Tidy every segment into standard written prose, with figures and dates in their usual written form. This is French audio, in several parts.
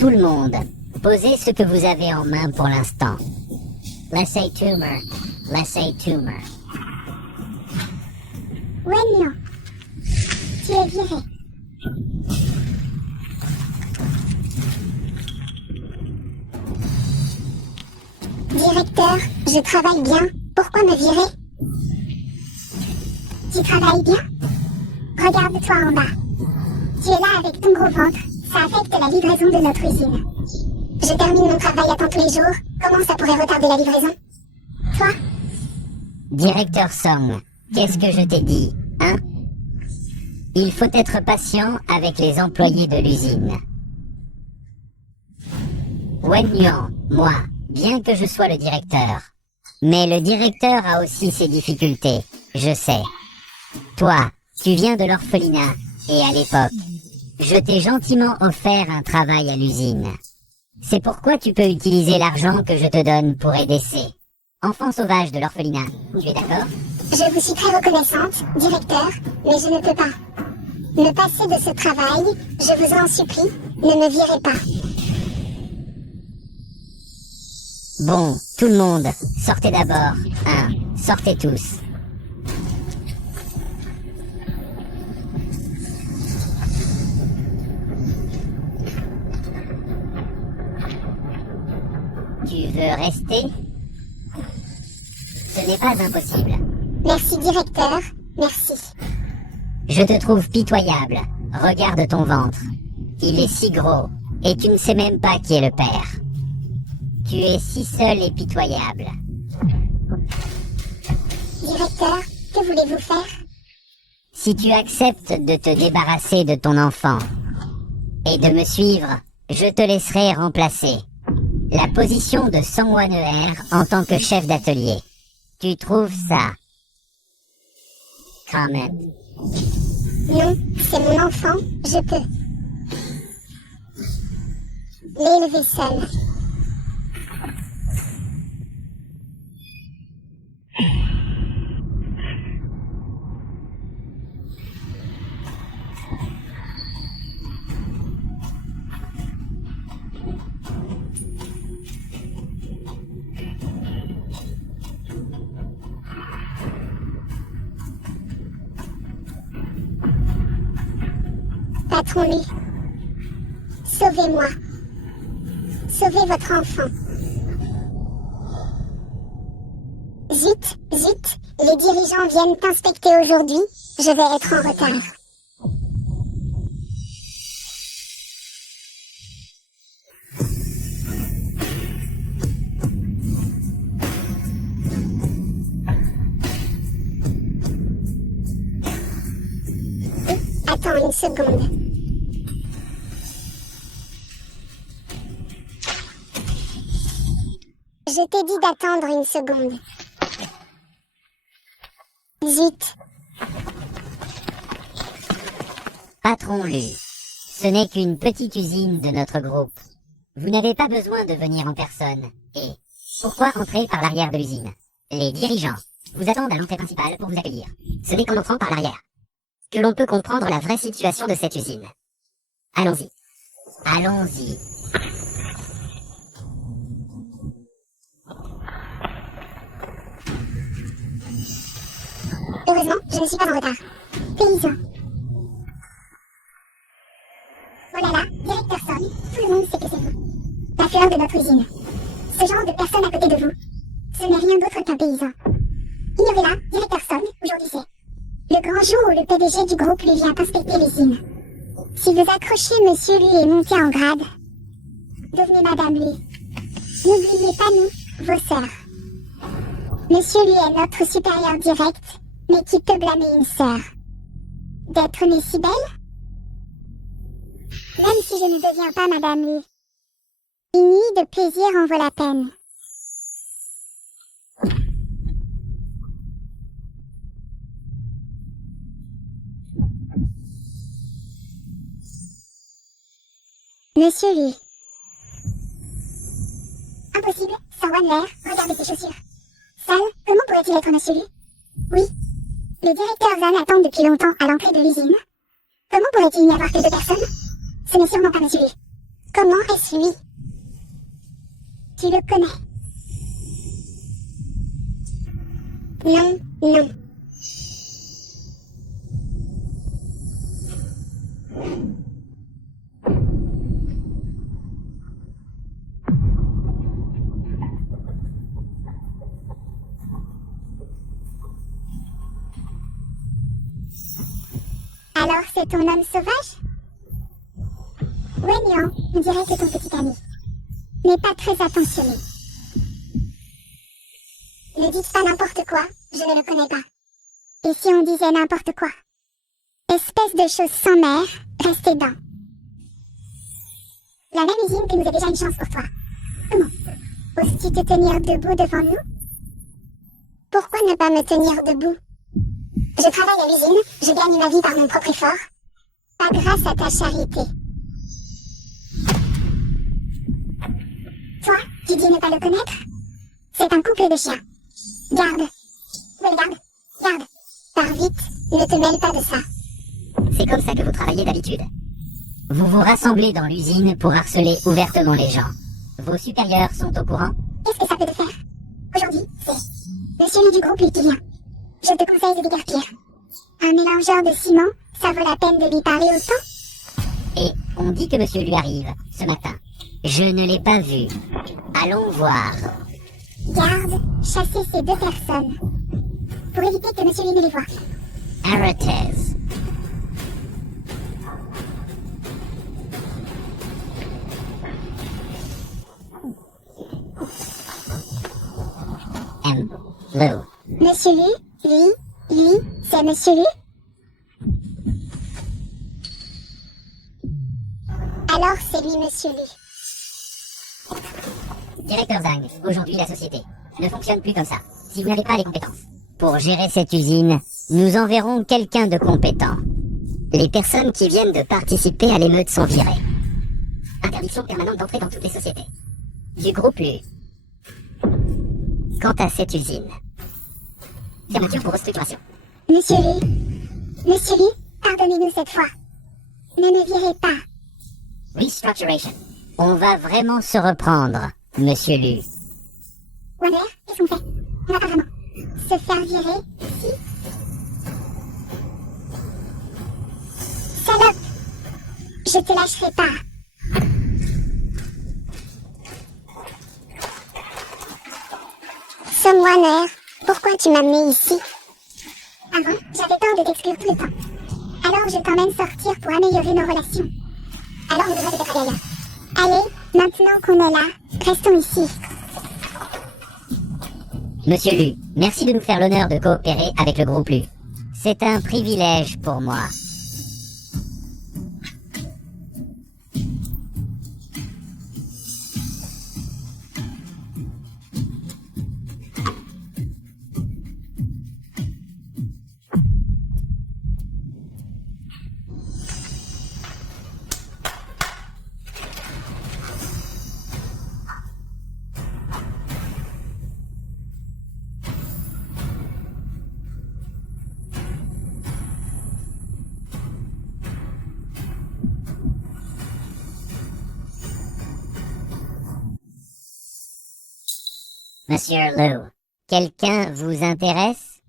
Tout le monde, posez ce que vous avez en main pour l'instant. Let's say tumor. Let's say tumor. Wenlian, tu es viré. Directeur, je travaille bien. Pourquoi me virer? Tu travailles bien? Regarde-toi en bas. Tu es là avec ton gros ventre. Ça affecte la livraison de notre usine. Je termine mon travail à temps tous les jours. Comment ça pourrait retarder la livraison? Toi? Directeur Song, qu'est-ce que je t'ai dit, hein? Il faut être patient avec les employés de l'usine. Wenlian, moi, bien que je sois le directeur. Mais le directeur a aussi ses difficultés, je sais. Toi, tu viens de l'orphelinat, et à l'époque, je t'ai gentiment offert un travail à l'usine. C'est pourquoi tu peux utiliser l'argent que je te donne pour aider ces enfants sauvages de l'orphelinat. Tu es d'accord? Je vous suis très reconnaissante, directeur, mais je ne peux pas. Me passer de ce travail, je vous en supplie, ne me virez pas. Bon, tout le monde, sortez d'abord. Sortez tous. Tu veux rester? Ce n'est pas impossible. Merci, directeur, merci. Je te trouve pitoyable. Regarde ton ventre. Il est si gros, et tu ne sais même pas qui est le père. Tu es si seul et pitoyable. Directeur, que voulez-vous faire? Si tu acceptes de te débarrasser de ton enfant et de me suivre, je te laisserai remplacer la position de Sangwon-er en tant que chef d'atelier. Tu trouves ça? Comment? Non, c'est mon enfant, je peux l'élever seul. Patron Lee, sauvez-moi. Sauvez votre enfant. Zut, zut, les dirigeants viennent t'inspecter aujourd'hui. Je vais être en retard. Attends une seconde. Je t'ai dit d'attendre une seconde. Zut. Patron Lu, ce n'est qu'une petite usine de notre groupe. Vous n'avez pas besoin de venir en personne. Et pourquoi entrer par l'arrière de l'usine? Les dirigeants vous attendent à l'entrée principale pour vous accueillir. Ce n'est qu'en entrant par l'arrière que l'on peut comprendre la vraie situation de cette usine. Allons-y. Allons-y. Heureusement, je ne suis pas en retard. Paysan. Oh là là, directeur Song, tout le monde sait que c'est vous. La fleur de notre usine. Ce genre de personne à côté de vous, ce n'est rien d'autre qu'un paysan. Ignorez-la, directeur Song, aujourd'hui c'est le grand jour où le PDG du groupe lui vient inspecter l'usine. Si vous accrochez Monsieur Lui et montez en grade, devenez Madame Lui. N'oubliez pas nous, vos sœurs. Monsieur Lui est notre supérieur direct, mais qui peut blâmer une sœur? D'être née si belle? Même si je ne deviens pas Madame Lee, une nuit de plaisir en vaut la peine. Monsieur Lee. Impossible, Sangwon-er, regardez ses chaussures. Sale, comment pourrait-il être Monsieur Lee? Oui. Le directeur Zan attend depuis longtemps à l'entrée de l'usine. Comment pourrait-il n'y avoir que deux personnes? Ce n'est sûrement pas Monsieur Lee. Comment est-ce lui? Tu le connais? Non, non. Alors c'est ton homme sauvage? Wenyan, on dirait que ton petit ami n'est pas très attentionné. Ne dites pas n'importe quoi, je ne le connais pas. Et si on disait n'importe quoi? Espèce de chose sans mère, restez dedans. La même usine que nous a déjà une chance pour toi. Comment? Oses-tu te tenir debout devant nous? Pourquoi ne pas me tenir debout? Je travaille à l'usine, je gagne ma vie par mon propre effort. Pas grâce à ta charité. Toi, tu dis ne pas le connaître? C'est un couple de chiens. Garde. Où est le garde? Garde. Pars vite, ne te mêle pas de ça. C'est comme ça que vous travaillez d'habitude. Vous vous rassemblez dans l'usine pour harceler ouvertement les gens. Vos supérieurs sont au courant? Qu'est-ce que ça peut te faire? Aujourd'hui, c'est Monsieur Lee du groupe Lee qui vient. Je te conseille de déguerpir. Un mélangeur de ciment, ça vaut la peine de lui parler autant? Et on dit que monsieur lui arrive, ce matin. Je ne l'ai pas vu. Allons voir. Garde, chassez ces deux personnes. Pour éviter que monsieur Lee ne les voie. Arrêtez. Lou. Monsieur Lee, c'est Monsieur Lee? Alors c'est lui, Monsieur Lee. Directeur Zhang, aujourd'hui la société ne fonctionne plus comme ça. Si vous n'avez pas les compétences pour gérer cette usine, nous enverrons quelqu'un de compétent. Les personnes qui viennent de participer à l'émeute sont virées. Interdiction permanente d'entrer dans toutes les sociétés. Du groupe Lu. Quant à cette usine, fermeture pour restructuration. Monsieur Lee, pardonnez-nous cette fois. Ne me virez pas. Restructuration. On va vraiment se reprendre, Monsieur Lu. Wander, qu'est-ce qu'on fait? On va pas vraiment se faire virer, si? Salope! Je te lâcherai pas. Somme Warner, pourquoi tu m'as amené ici? Avant, j'avais peur de t'exclure tout le temps. Alors je t'emmène sortir pour améliorer nos relations. Alors on devrait peut-être aller ailleurs. Allez, maintenant qu'on est là, restons ici. Monsieur Lu, merci de nous faire l'honneur de coopérer avec le groupe Lu. C'est un privilège pour moi. Monsieur Lou, quelqu'un vous intéresse?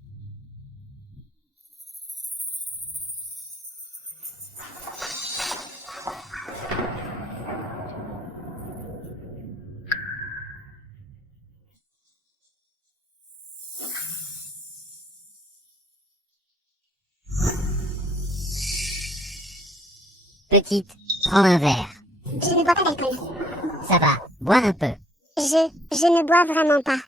Petite, prends un verre. Je ne bois pas d'alcool. Ça va, bois un peu. Je ne bois vraiment pas.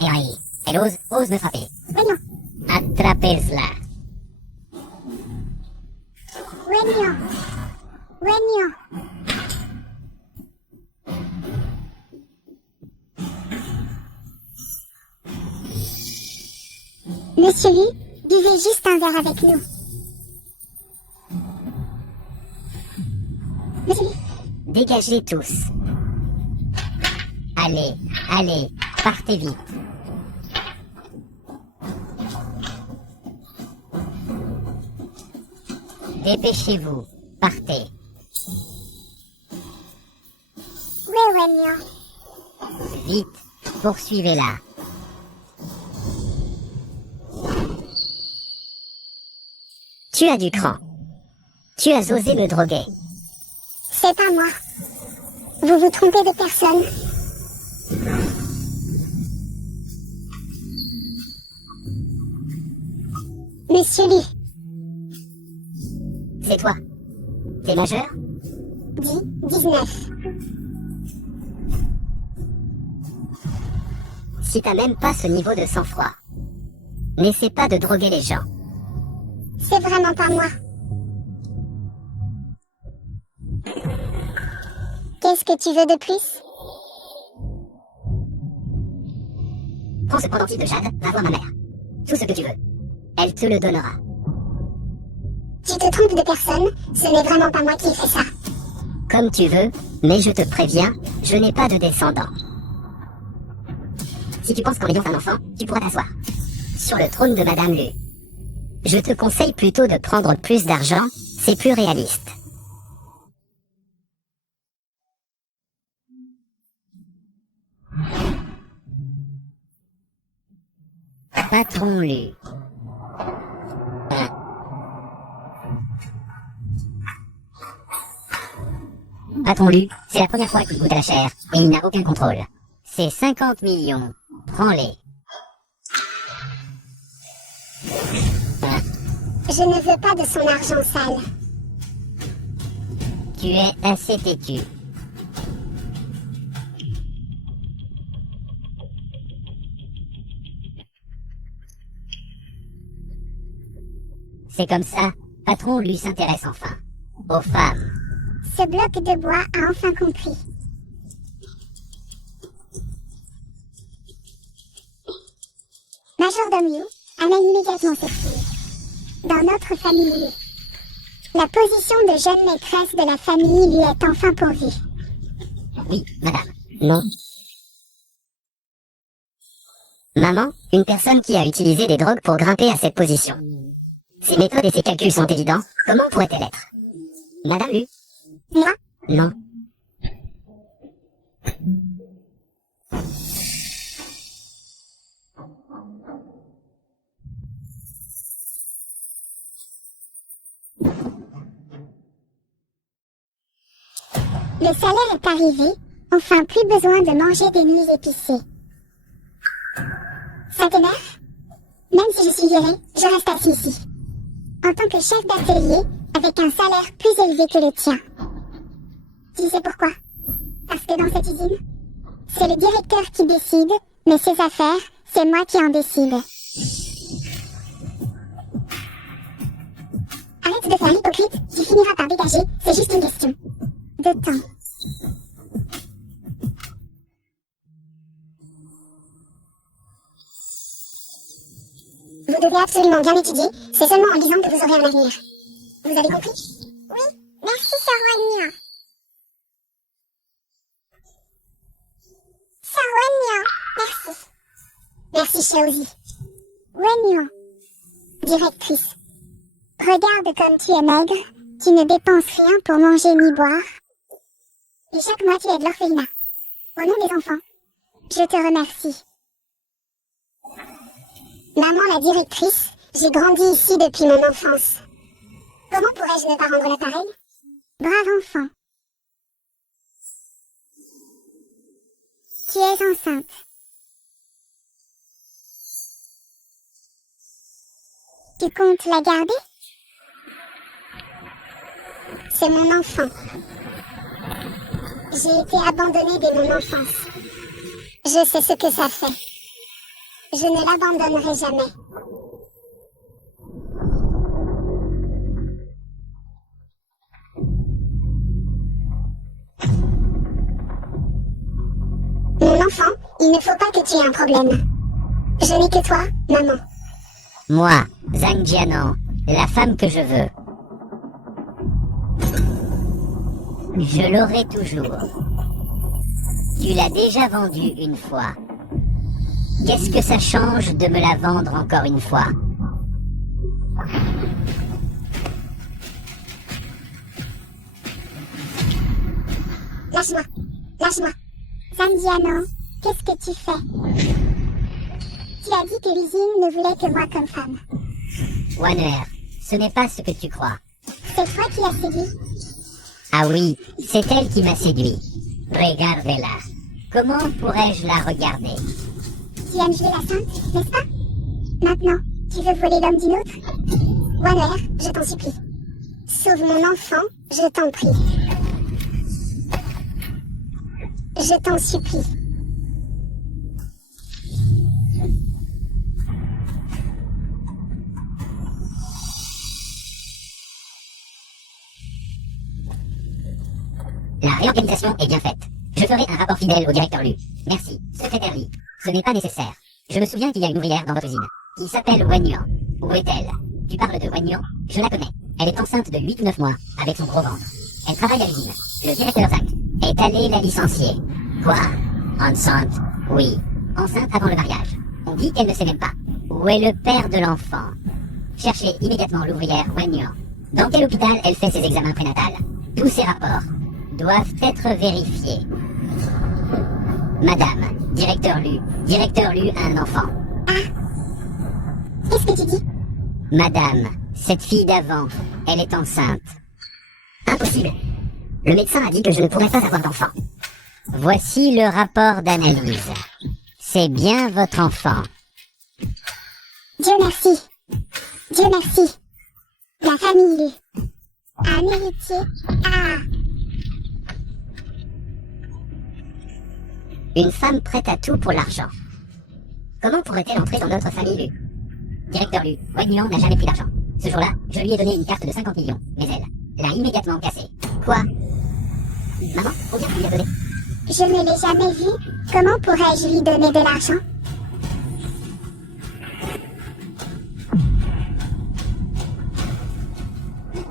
Et oui, elle ose me frapper. Voyons, Attrapez-la. Wenyan. Monsieur Lee, buvez juste un verre avec nous. Monsieur Lee, Dégagez tous. Allez, partez vite. Dépêchez-vous, partez. Ouais, Wenyan. Vite, poursuivez-la. Tu as du cran. Tu as osé me droguer. C'est pas moi. Vous vous trompez de personne. Monsieur Lee, C'est toi. T'es majeur? 19. Si t'as même pas ce niveau de sang-froid, n'essaie pas de droguer les gens. C'est vraiment pas moi. Qu'est-ce que tu veux de plus? Prends ce pendentif de jade, va voir ma mère. Tout ce que tu veux. Elle te le donnera. Tu te trompes de personne, ce n'est vraiment pas moi qui ai fait ça. Comme tu veux, mais je te préviens, je n'ai pas de descendant. Si tu penses qu'en ayant un enfant, tu pourras t'asseoir sur le trône de Madame Lu. Je te conseille plutôt de prendre plus d'argent, c'est plus réaliste. Patron Lu. Patron Lu, c'est la première fois qu'il goûte à la chair, et il n'a aucun contrôle. C'est 50 millions. Prends-les. Je ne veux pas de son argent sale. Tu es assez têtu. C'est comme ça, Patron lui s'intéresse enfin. Aux femmes. Ce bloc de bois a enfin compris. Majordome Yu amène immédiatement cette fille. Dans notre famille, la position de jeune maîtresse de la famille lui est enfin pourvue. Oui, madame. Non. Maman, une personne qui a utilisé des drogues pour grimper à cette position. Ses méthodes et ses calculs sont évidents. Comment pourrait-elle être? Madame Lu? Moi, Non. le salaire est arrivé, enfin plus besoin de manger des nuits épicées. Ça t'énerve? Même si je suis virée, je reste assis ici. En tant que chef d'atelier, avec un salaire plus élevé que le tien. Tu sais pourquoi? Parce que dans cette usine, c'est le directeur qui décide, mais ses affaires, c'est moi qui en décide. Arrête de faire l'hypocrite, tu finiras par dégager, c'est juste une question de temps. Vous devez absolument bien étudier, c'est seulement en lisant que vous aurez un avenir. Vous avez compris? Oui, merci Sarwania. Sarwania, merci. Merci Shaozi. Wenyan, directrice. Regarde comme tu es maigre, tu ne dépenses rien pour manger ni boire. Et chaque mois tu aides l'orphelinat. Au nom des enfants, je te remercie. Maman la directrice, j'ai grandi ici depuis mon enfance. Comment pourrais-je ne pas rendre l'appareil? Brave enfant. Tu es enceinte. Tu comptes la garder? C'est mon enfant. J'ai été abandonnée dès mon enfance. Je sais ce que ça fait. Je ne l'abandonnerai jamais. Mon enfant, il ne faut pas que tu aies un problème. Je n'ai que toi, maman. Moi, Zhang Jianan, la femme que je veux. Je l'aurai toujours. Tu l'as déjà vendue une fois. Qu'est-ce que ça change de me la vendre encore une fois? Lâche-moi. Lâche-moi. Zangiano, qu'est-ce que tu fais? Tu as dit que l'usine ne voulait que moi comme femme. Wanner, ce n'est pas ce que tu crois. C'est toi qui l'as séduit. Ah oui, c'est elle qui m'a séduit. Regardez-la. Comment pourrais-je la regarder? Tu aimes jouer la sainte, n'est-ce pas? Maintenant, tu veux voler l'homme d'une autre? Wanner, je t'en supplie. Sauve mon enfant, je t'en prie. Je t'en supplie. La réorganisation est bien faite. Je ferai un rapport fidèle au directeur Lu. Merci, secrétaire Lee. Ce n'est pas nécessaire. Je me souviens qu'il y a une ouvrière dans votre usine, qui s'appelle Wen Yuan. Où est-elle? Tu parles de Wen Yuan? Je la connais. Elle est enceinte de 8 ou 9 mois, avec son gros ventre. Elle travaille à l'usine. Le directeur Zhang est allé la licencier. Quoi? Enceinte? Oui. Enceinte avant le mariage. On dit qu'elle ne sait même pas. Où est le père de l'enfant? Cherchez immédiatement l'ouvrière Wen Yuan. Dans quel hôpital elle fait ses examens prénatals? Tous ces rapports doivent être vérifiés. Madame, directeur Lu a un enfant. Ah, qu'est-ce que tu dis? Madame, cette fille d'avant, elle est enceinte. Impossible. Le médecin a dit que je ne pourrais pas avoir d'enfant. Voici le rapport d'analyse. C'est bien votre enfant. Dieu merci. Dieu merci. La famille Lu. Un héritier. Ah, Une femme prête à tout pour l'argent. Comment pourrait-elle entrer dans notre famille Lu? Directeur Lu, Wen Yuan n'a jamais pris d'argent. Ce jour-là, je lui ai donné une carte de 50 millions, mais elle l'a immédiatement cassée. Quoi? Maman, combien tu lui as donné? je ne l'ai jamais vu. Comment pourrais-je lui donner de l'argent?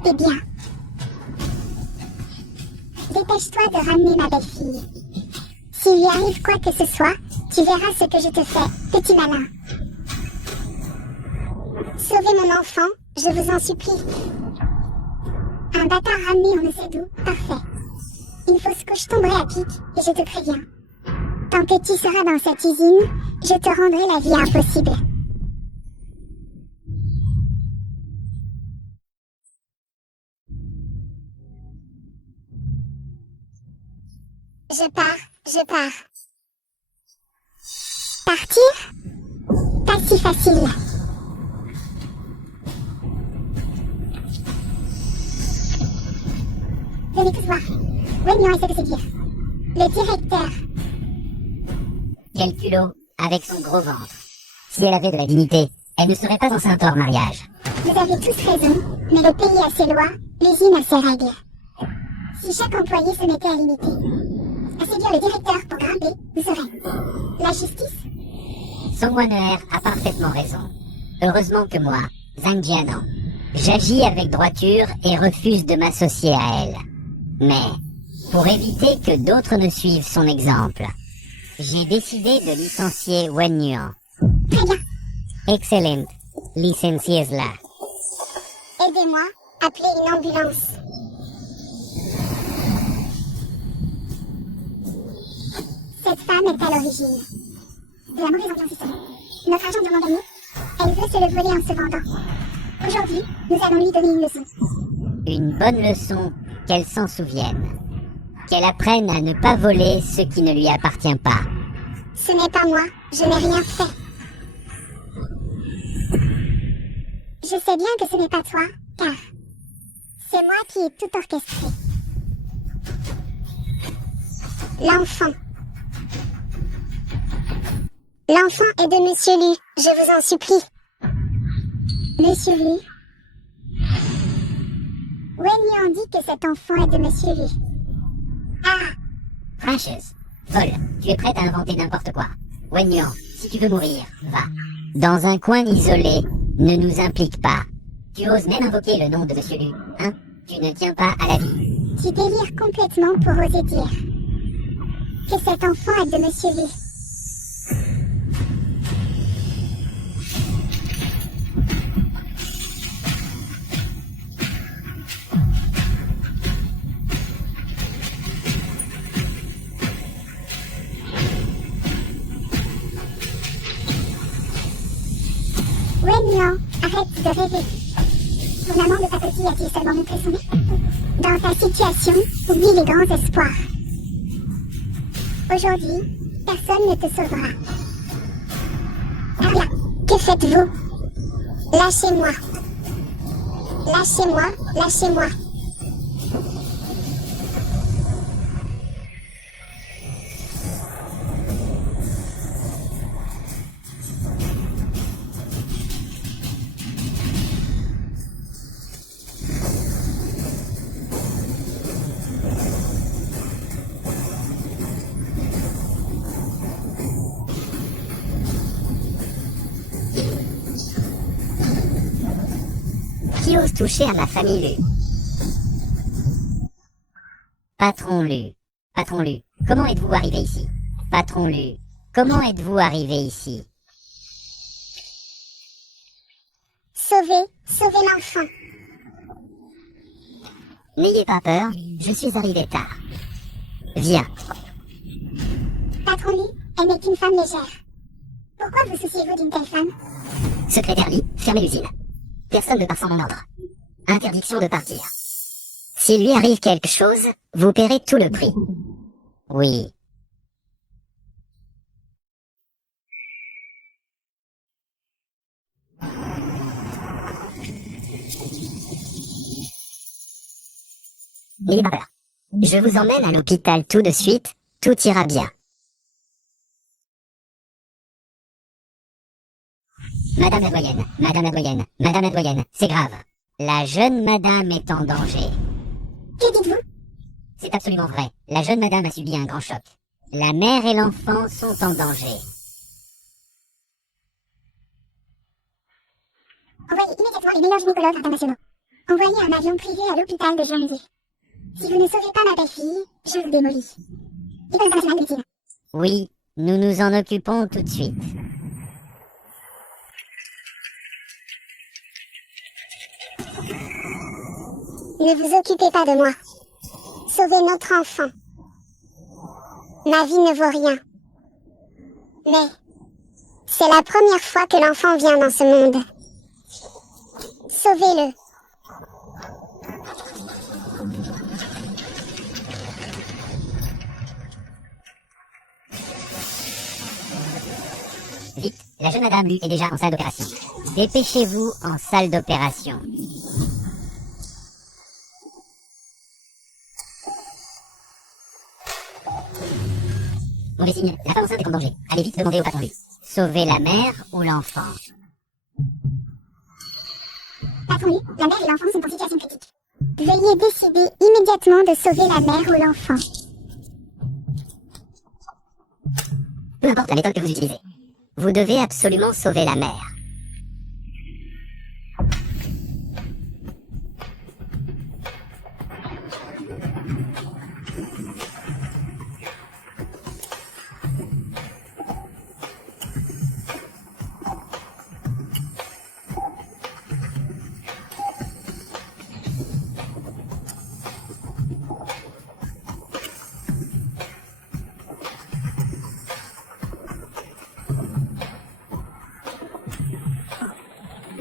Eh bien, dépêche-toi de ramener ma belle-fille. S'il lui arrive quoi que ce soit, tu verras ce que je te fais, petit malin. Sauvez mon enfant, je vous en supplie. Un bâtard ramené on ne sait d'où, parfait. Une fausse couche tomberait à pic, et je te préviens. Tant que tu seras dans cette usine, je te rendrai la vie impossible. Je pars. Partir? Pas si facile. Venez tous voir. Wen Yuan essaie de se dire. Le directeur. Quel culot, avec son gros ventre. Si elle avait de la dignité, elle ne serait pas enceinte hors mariage. Vous avez tous raison, mais le pays a ses lois, l'usine a ses règles. Si chaque employé se mettait à l'imiter, à séduire le directeur pour grimper, vous saurez. La justice? Song Wanner a parfaitement raison. Heureusement que moi, Zhang Jianan, j'agis avec droiture et refuse de m'associer à elle. Mais, pour éviter que d'autres ne suivent son exemple, j'ai décidé de licencier Wen Yuan. Très bien. Excellent. Licenciez-la. Aidez-moi, appelez une ambulance. Cette femme est à l'origine de la mauvaise ambiance ici. Notre argent durement gagné, elle veut se le voler en se vendant. Aujourd'hui, nous allons lui donner une leçon. Une bonne leçon, qu'elle s'en souvienne. Qu'elle apprenne à ne pas voler ce qui ne lui appartient pas. Ce n'est pas moi, je n'ai rien fait. Je sais bien que ce n'est pas toi, car c'est moi qui ai tout orchestré. L'enfant. L'enfant est de Monsieur Lu, je vous en supplie. Monsieur Lu. Wen Yuan dit que cet enfant est de Monsieur Lu. Ah, Precious, folle, tu es prête à inventer n'importe quoi. Wen Yuan, si tu veux mourir, va. Dans un coin isolé, ne nous implique pas. Tu oses même invoquer le nom de Monsieur Lu, hein? Tu ne tiens pas à la vie. tu délires complètement pour oser dire que cet enfant est de Monsieur Lu. Ouais, non, arrête de rêver. Ton amant de papetier a-t-il seulement montré son nez? Dans ta situation, oublie les grands espoirs. Aujourd'hui, personne ne te sauvera. Aria, que faites-vous? Lâchez-moi. Lâchez-moi, lâchez-moi. Qui ose toucher à ma famille Lu? Patron Lu. Patron Lu. Comment êtes-vous arrivé ici? Patron Lu. Comment êtes-vous arrivé ici? Sauvez, sauvez l'enfant. N'ayez pas peur, je suis arrivé tard. Viens. Patron Lee, elle n'est qu'une femme légère. Pourquoi vous souciez-vous d'une telle femme? Secrétaire Lee, fermez l'usine. Personne ne part sans mon ordre. Interdiction de partir. S'il lui arrive quelque chose, vous paierez tout le prix. Oui. N'ayez pas peur. Je vous emmène à l'hôpital tout de suite, tout ira bien. Madame la doyenne, madame la doyenne, madame la doyenne, c'est grave. La jeune madame est en danger. Que dites-vous? C'est absolument vrai. La jeune madame a subi un grand choc. La mère et l'enfant sont en danger. Envoyez immédiatement les meilleurs gynécologues internationaux. Envoyez un avion privé à l'hôpital de Janvier. Si vous ne sauvez pas ma belle-fille, je vous démolis. École internationale de médecine. Oui, nous nous en occupons tout de suite. Ne vous occupez pas de moi. Sauvez notre enfant. Ma vie ne vaut rien. Mais c'est la première fois que l'enfant vient dans ce monde. Sauvez-le. Vite, la jeune madame Lu est déjà en salle d'opération. Dépêchez-vous en salle d'opération. Mauvais signe, la femme enceinte est en danger. Allez vite demander au patron Lu. Sauvez la mère ou l'enfant. Patron Lee, la mère et l'enfant sont en situation critique. Veuillez décider immédiatement de sauver la mère ou l'enfant. Peu importe la méthode que vous utilisez. Vous devez absolument sauver la mère.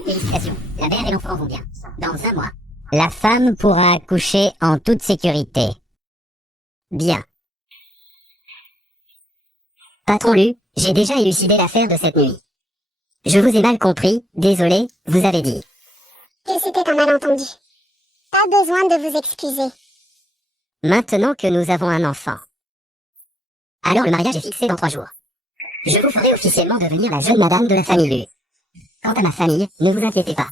Félicitations, la mère et l'enfant vont bien. Dans un mois, la femme pourra accoucher en toute sécurité. Bien. Patron Lu, j'ai déjà élucidé l'affaire de cette nuit. Je vous ai mal compris, désolé, vous avez dit. Que c'était un malentendu. Pas besoin de vous excuser. Maintenant que nous avons un enfant. Alors le mariage est fixé dans 3 jours. Je vous ferai officiellement devenir la jeune madame de la famille Lu. Quant à ma famille, ne vous inquiétez pas.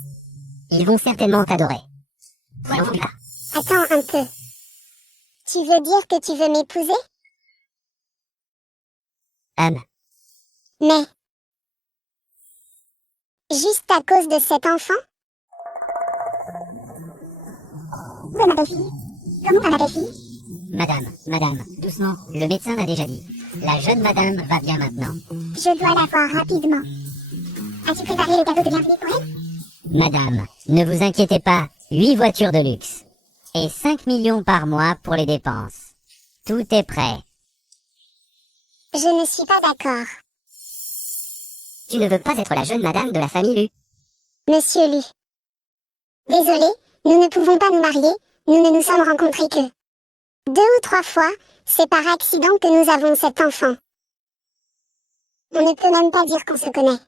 Ils vont certainement t'adorer. Voyons plus tard. Attends un peu. Tu veux dire que tu veux m'épouser? Mais juste à cause de cet enfant? Où est ma belle-fille? Comment va ma belle-fille? Madame, doucement, le médecin l'a déjà dit. La jeune madame va bien maintenant. Je dois la voir rapidement. As-tu préparé le cadeau de bienvenue pour elle? Madame, ne vous inquiétez pas, 8 voitures de luxe. Et 5 millions par mois pour les dépenses. Tout est prêt. Je ne suis pas d'accord. Tu ne veux pas être la jeune madame de la famille Lu. Monsieur Lu. Désolé, nous ne pouvons pas nous marier, nous ne nous sommes rencontrés que 2 ou 3 fois, c'est par accident que nous avons cet enfant. On ne peut même pas dire qu'on se connaît.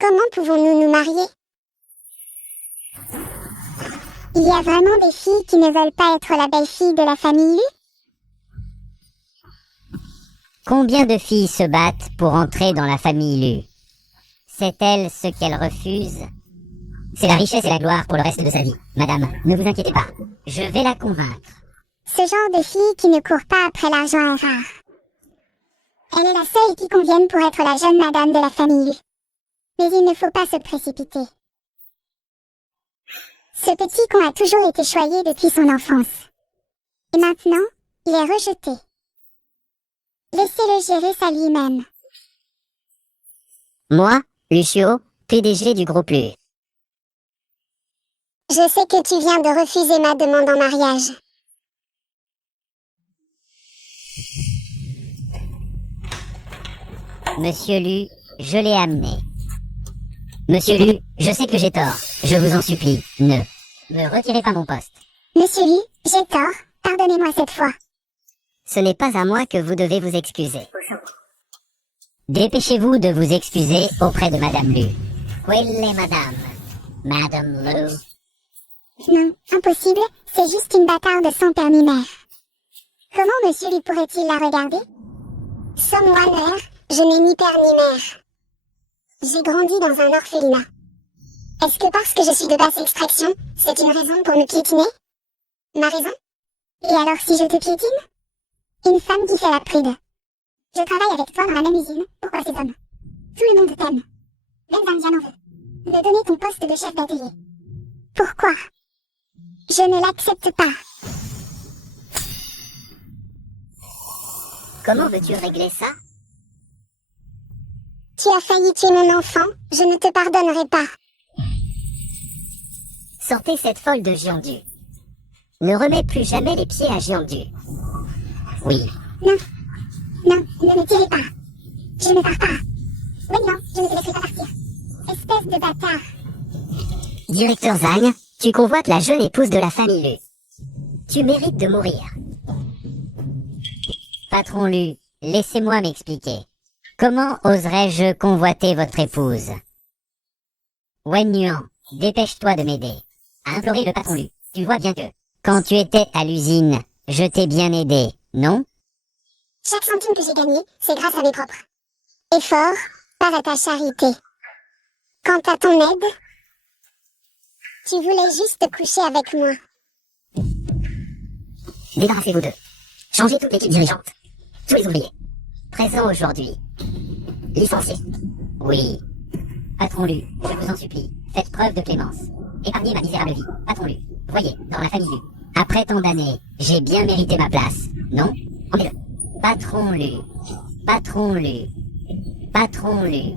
Comment pouvons-nous nous marier? Il y a vraiment des filles qui ne veulent pas être la belle-fille de la famille Lu? Combien de filles se battent pour entrer dans la famille Lu? C'est-elle ce qu'elle refuse? C'est la richesse et la gloire pour le reste de sa vie. Madame, ne vous inquiétez pas. Je vais la convaincre. Ce genre de fille qui ne court pas après l'argent est rare. Elle est la seule qui convienne pour être la jeune madame de la famille Lu. Mais il ne faut pas se précipiter. Ce petit con a toujours été choyé depuis son enfance. Et maintenant, il est rejeté. Laissez-le gérer ça lui-même. Moi, Lucio, PDG du groupe Lu. Je sais que tu viens de refuser ma demande en mariage. Monsieur Lu, je l'ai amené. Monsieur Lu, je sais que j'ai tort. Je vous en supplie, ne me retirez pas mon poste. Monsieur Lu, j'ai tort. Pardonnez-moi cette fois. Ce n'est pas à moi que vous devez vous excuser. Dépêchez-vous de vous excuser auprès de Madame Lu. Où est Madame? Madame Lu? Non, impossible, c'est juste une bâtarde sans permis mère. Comment monsieur Lu pourrait-il la regarder? Somme moi mère, je n'ai ni père ni mère. J'ai grandi dans un orphelinat. Est-ce que parce que je suis de basse extraction, c'est une raison pour me piétiner? Ma raison? Et alors si je te piétine? Une femme qui fait la prude. Je travaille avec toi dans la même usine, pourquoi ces hommes? Tout le monde t'aime. Même Indian en veut. Me donner ton poste de chef d'atelier. Pourquoi? Je ne l'accepte pas. Comment veux-tu régler ça? Tu as failli tuer mon enfant, je ne te pardonnerai pas. Sortez cette folle de Jiandu. Ne remets plus jamais les pieds à Jiandu. Oui. Non. Non, ne me tirez pas. Je ne pars pas. Oui, non, je ne te laisserai pas partir. Espèce de bâtard. Directeur Zhang, tu convoites la jeune épouse de la famille Lu. Tu mérites de mourir. Patron Lu, laissez-moi m'expliquer. Comment oserais-je convoiter votre épouse? Wen Yuan, dépêche-toi de m'aider. À implorer le patron Lu. Tu vois bien que, quand tu étais à l'usine, je t'ai bien aidé, non? Chaque centime que j'ai gagné, c'est grâce à mes propres efforts, pas à ta charité. Quant à ton aide, tu voulais juste te coucher avec moi. Débarrassez-vous d'eux. Changez toute l'équipe dirigeante. Tous les ouvriers. Présents aujourd'hui. Licenciés. Oui. Patron Lu, je vous en supplie, faites preuve de clémence. Épargnez ma misérable vie. Patron Lu, voyez, dans la famille Lu. Après tant d'années, j'ai bien mérité ma place. Non? Emmenez-le. Patron Lu. Patron Lu. Patron Lu.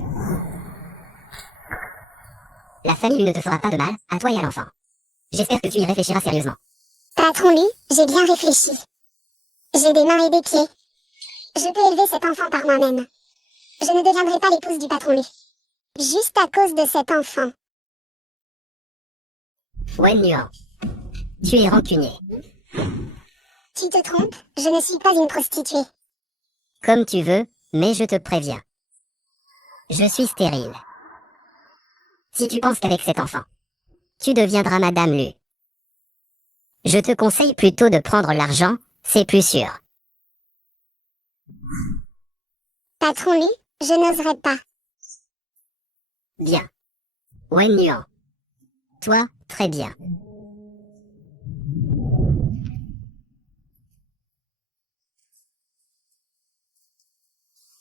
La famille Lu ne te fera pas de mal, à toi et à l'enfant. J'espère que tu y réfléchiras sérieusement. Patron Lu, j'ai bien réfléchi. J'ai des mains et des pieds. Je peux élever cet enfant par moi-même. Je ne deviendrai pas l'épouse du patron Lu. Juste à cause de cet enfant. Wen Yuan, tu es rancunier. Tu te trompes, je ne suis pas une prostituée. Comme tu veux, mais je te préviens. Je suis stérile. Si tu penses qu'avec cet enfant, tu deviendras Madame Lu, je te conseille plutôt de prendre l'argent, c'est plus sûr. Patron Lu, je n'oserais pas. Bien. Wen Yuan. Toi, très bien.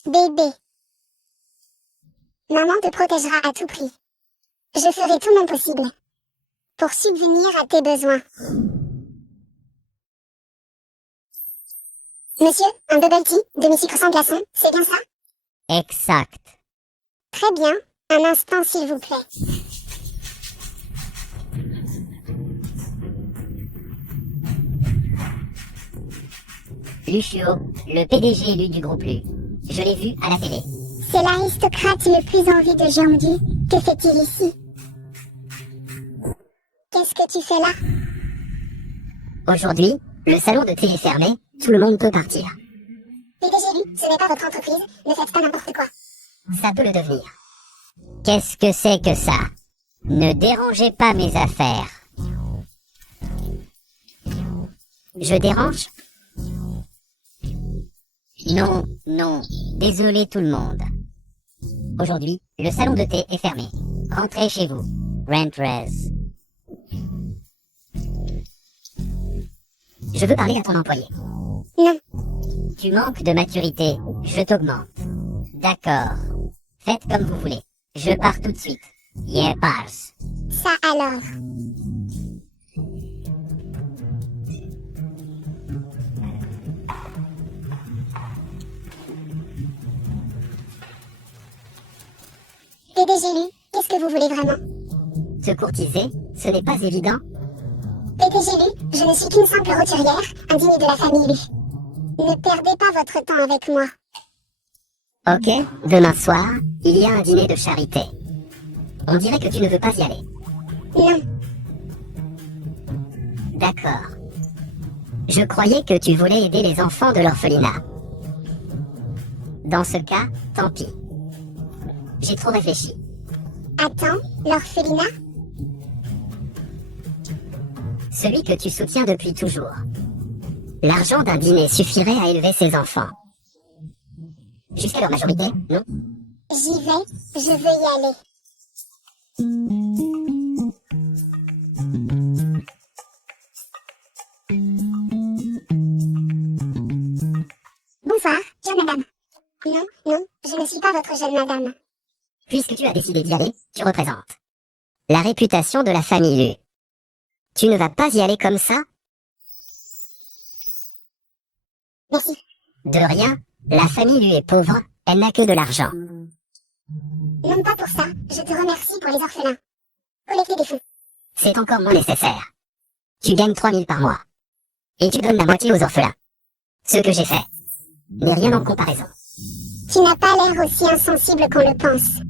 Bébé. Maman te protégera à tout prix. Je ferai tout mon possible pour subvenir à tes besoins. Monsieur, un bubble tea, demi-sucre sans glaçon, c'est bien ça? Exact. Très bien. Un instant, s'il vous plaît. Lucio, le PDG élu du groupe Lu. Je l'ai vu à la télé. C'est l'aristocrate le plus en vue de Jiangdu. Que fait-il ici? tu fais là? Aujourd'hui, le salon de thé est fermé, tout le monde peut partir. PDG Lu, ce n'est pas votre entreprise, ne faites pas n'importe quoi. Ça peut le devenir. Qu'est-ce que c'est que ça? Ne dérangez pas mes affaires. Je dérange? Non, non, désolé tout le monde. Aujourd'hui, le salon de thé est fermé. Rentrez chez vous. Rentrez. Je veux parler à ton employé. Non. Tu manques de maturité, je t'augmente. D'accord. Faites comme vous voulez. Je pars tout de suite. Yeah, passe. Ça alors. PDG Lu, qu'est-ce que vous voulez vraiment? Se courtiser, ce n'est pas évident. PDG Lu, je ne suis qu'une simple roturière, indigne de la famille Lu. Ne perdez pas votre temps avec moi. Ok, demain soir, il y a un dîner de charité. On dirait que tu ne veux pas y aller. Non. D'accord. Je croyais que tu voulais aider les enfants de l'orphelinat. Dans ce cas, tant pis. J'ai trop réfléchi. Attends, l'orphelinat? Celui que tu soutiens depuis toujours. L'argent d'un dîner suffirait à élever ses enfants. Jusqu'à leur majorité, non? J'y vais, je veux y aller. Bonsoir, jeune madame. Non, non, je ne suis pas votre jeune madame. Puisque tu as décidé d'y aller, tu représentes la réputation de la famille Lu. Tu ne vas pas y aller comme ça? Merci. De rien, la famille Lu est pauvre, elle n'a que de l'argent. Non pas pour ça, je te remercie pour les orphelins. Collecter des fonds. C'est encore moins nécessaire. Tu gagnes 3000 par mois. Et tu donnes la moitié aux orphelins. Ce que j'ai fait n'est rien en comparaison. Tu n'as pas l'air aussi insensible qu'on le pense.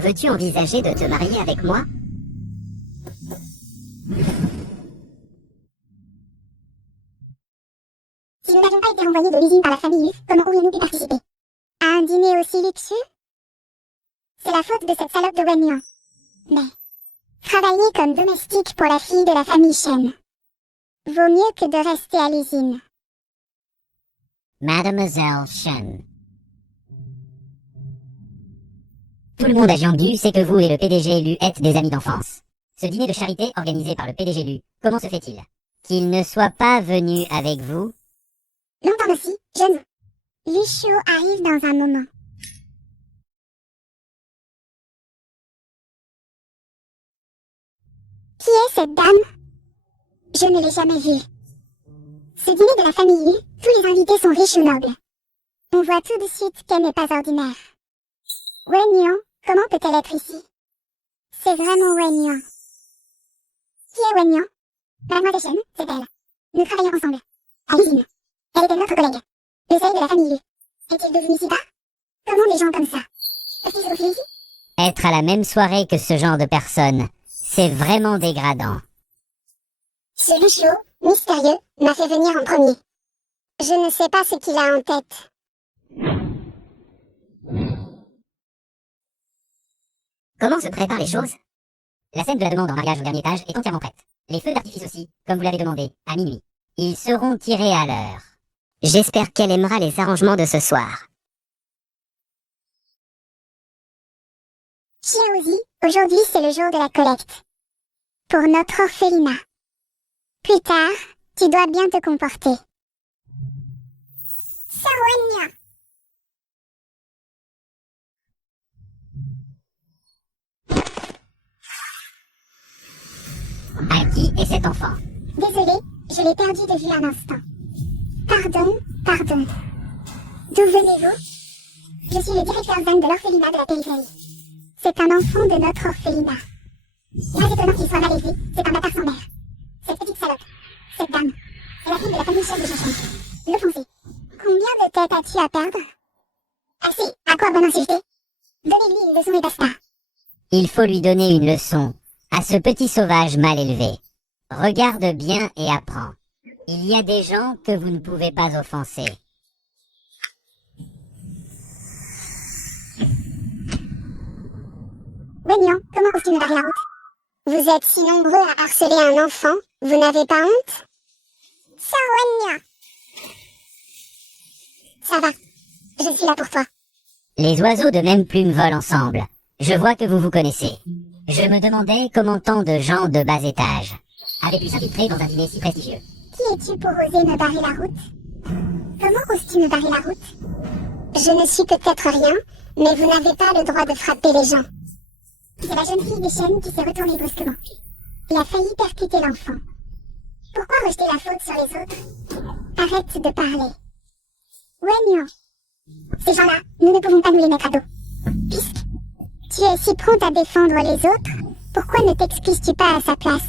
Veux-tu envisager de te marier avec moi? Si nous n'avions pas été renvoyés de l'usine par la famille Lu, comment aurions-nous pu participer à un dîner aussi luxueux? C'est la faute de cette salope de Wen Nian. Mais travailler comme domestique pour la fille de la famille Shen vaut mieux que de rester à l'usine. Mademoiselle Shen. Tout le monde à Jiangyu sait que vous et le PDG Lu êtes des amis d'enfance. Ce dîner de charité organisé par le PDG Lu, comment se fait-il qu'il ne soit pas venu avec vous? Longtemps merci, jeune. Lu Shou arrive dans un moment. Qui est cette dame? Je ne l'ai jamais vue. Ce dîner de la famille Lu, tous les invités sont riches ou nobles. On voit tout de suite qu'elle n'est pas ordinaire. Wen Nian, comment peut-elle être ici? C'est vraiment Wen Nian. Qui est Wen Nian? Mademoiselle Shen, c'est elle. Nous travaillons ensemble. À l'usine. Elle était notre collègue. Le soleil de la famille Lu. Est-il devenu si bas? Comment les gens comme ça peuvent-ils se retrouver ici? Être à la même soirée que ce genre de personne, c'est vraiment dégradant. Ce Lu Shou, mystérieux, m'a fait venir en premier. Je ne sais pas ce qu'il a en tête. Comment se préparent les choses? La scène de la demande en mariage au dernier étage est entièrement prête. Les feux d'artifice aussi, comme vous l'avez demandé, à minuit. Ils seront tirés à l'heure. J'espère qu'elle aimera les arrangements de ce soir. Xiaozi, aujourd'hui c'est le jour de la collecte. Pour notre orphelinat. Plus tard, tu dois bien te comporter. Xiaonia. À qui est cet enfant? Désolé, je l'ai perdu de vue un instant. Pardon, pardon. D'où venez-vous? Je suis le directeur Zhang de l'orphelinat de la périphérie. C'est un enfant de notre orphelinat. Pas étonnant qu'il soit mal élevé, c'est un bâtard sans mère. Cette petite salope, cette dame, est la fille de la famille chef de Chachan. L'offenser. Combien de têtes as-tu à perdre? Assez, à quoi bon insulter? Donnez-lui une leçon et basta. Il faut lui donner une leçon. À ce petit sauvage mal élevé, regarde bien et apprends. Il y a des gens que vous ne pouvez pas offenser. Wenyan, comment oses-tu me barrer la route? Vous êtes si nombreux à harceler un enfant, vous n'avez pas honte? Wenyan! Ça va, je suis là pour toi. Les oiseaux de même plume volent ensemble. Je vois que vous vous connaissez. Je me demandais comment tant de gens de bas étage avaient pu s'infiltrer dans un dîner si prestigieux. Qui es-tu pour oser me barrer la route? Comment oses-tu me barrer la route? Je ne suis peut-être rien, mais vous n'avez pas le droit de frapper les gens. C'est la jeune fille des chênes qui s'est retournée brusquement. Il a failli percuter l'enfant. Pourquoi rejeter la faute sur les autres? Arrête de parler. Wenyan. Ces gens-là, nous ne pouvons pas nous les mettre à dos. Puisque tu es si prompte à défendre les autres, pourquoi ne t'excuses-tu pas à sa place?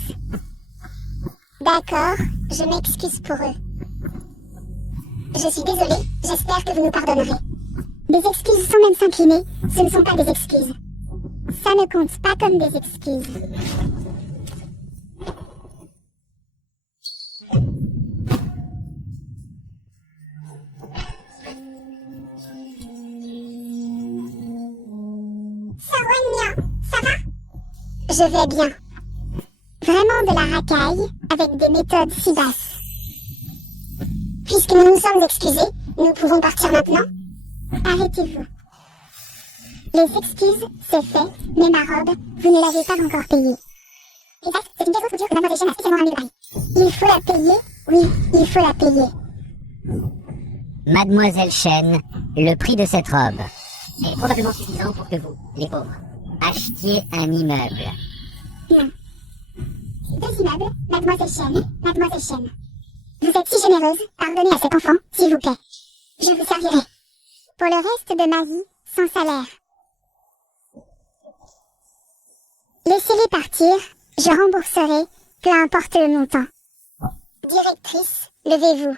D'accord, je m'excuse pour eux. Je suis désolée, j'espère que vous nous pardonnerez. Des excuses sans même s'incliner, ce ne sont pas des excuses. Ça ne compte pas comme des excuses. Ça va? Je vais bien. Vraiment de la racaille, avec des méthodes si basses. Puisque nous nous sommes excusés, nous pouvons partir maintenant. Arrêtez-vous. Les excuses, c'est fait, mais ma robe, vous ne l'avez pas encore payée. Exact, c'est une pièce d'osture que Mademoiselle Chêne a spécialement ramenée de Paris. Il faut la payer, oui, il faut la payer. Mademoiselle Chêne, le prix de cette robe est probablement suffisant pour que vous, les pauvres, achetiez un immeuble. Non. 2 immeubles, Mademoiselle Chêne, Mademoiselle Chêne. Vous êtes si généreuse, pardonnez à cet enfant, s'il vous plaît. Je vous servirai. Pour le reste de ma vie, sans salaire. Laissez-les partir, je rembourserai, peu importe le montant. Directrice, levez-vous.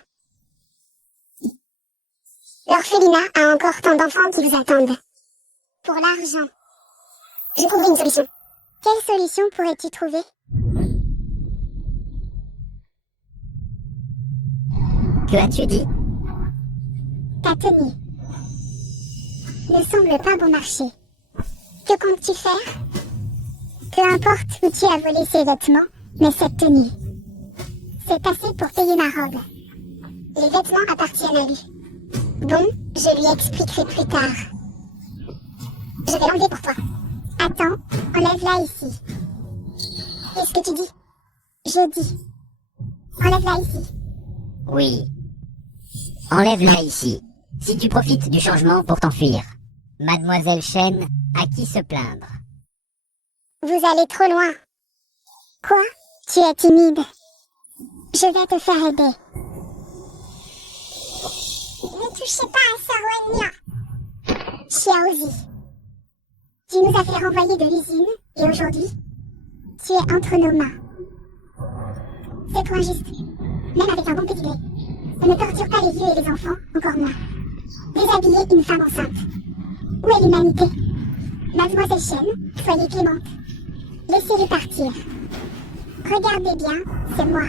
L'orphelinat a encore tant d'enfants qui vous attendent. Pour l'argent. Je trouverai une solution. Quelle solution pourrais-tu trouver? Que as-tu dit? Ta tenue ne semble pas bon marché. Que comptes-tu faire? Peu importe où tu as volé ces vêtements, mais cette tenue. C'est assez pour payer ma robe. Les vêtements appartiennent à lui. Bon, je lui expliquerai plus tard. Je vais l'enlever pour toi. Attends, enlève-la ici. Qu'est-ce que tu dis? Je dis. Enlève-la ici. Oui. Enlève-la ici. Si tu profites du changement pour t'enfuir. Mademoiselle Chêne, à qui se plaindre? Vous allez trop loin. Quoi? Tu es timide. Je vais te faire aider. Ne touchez pas à Wenyan. Xiaozi. Tu nous as fait renvoyer de l'usine, et aujourd'hui, tu es entre nos mains. C'est trop injuste. Même avec un bon petit gré. On ne torture pas les vieux et les enfants, encore moins. Déshabiller une femme enceinte. Où est l'humanité? Mademoiselle Chêne, soyez clémente. Laissez-les partir. Regardez bien, c'est moi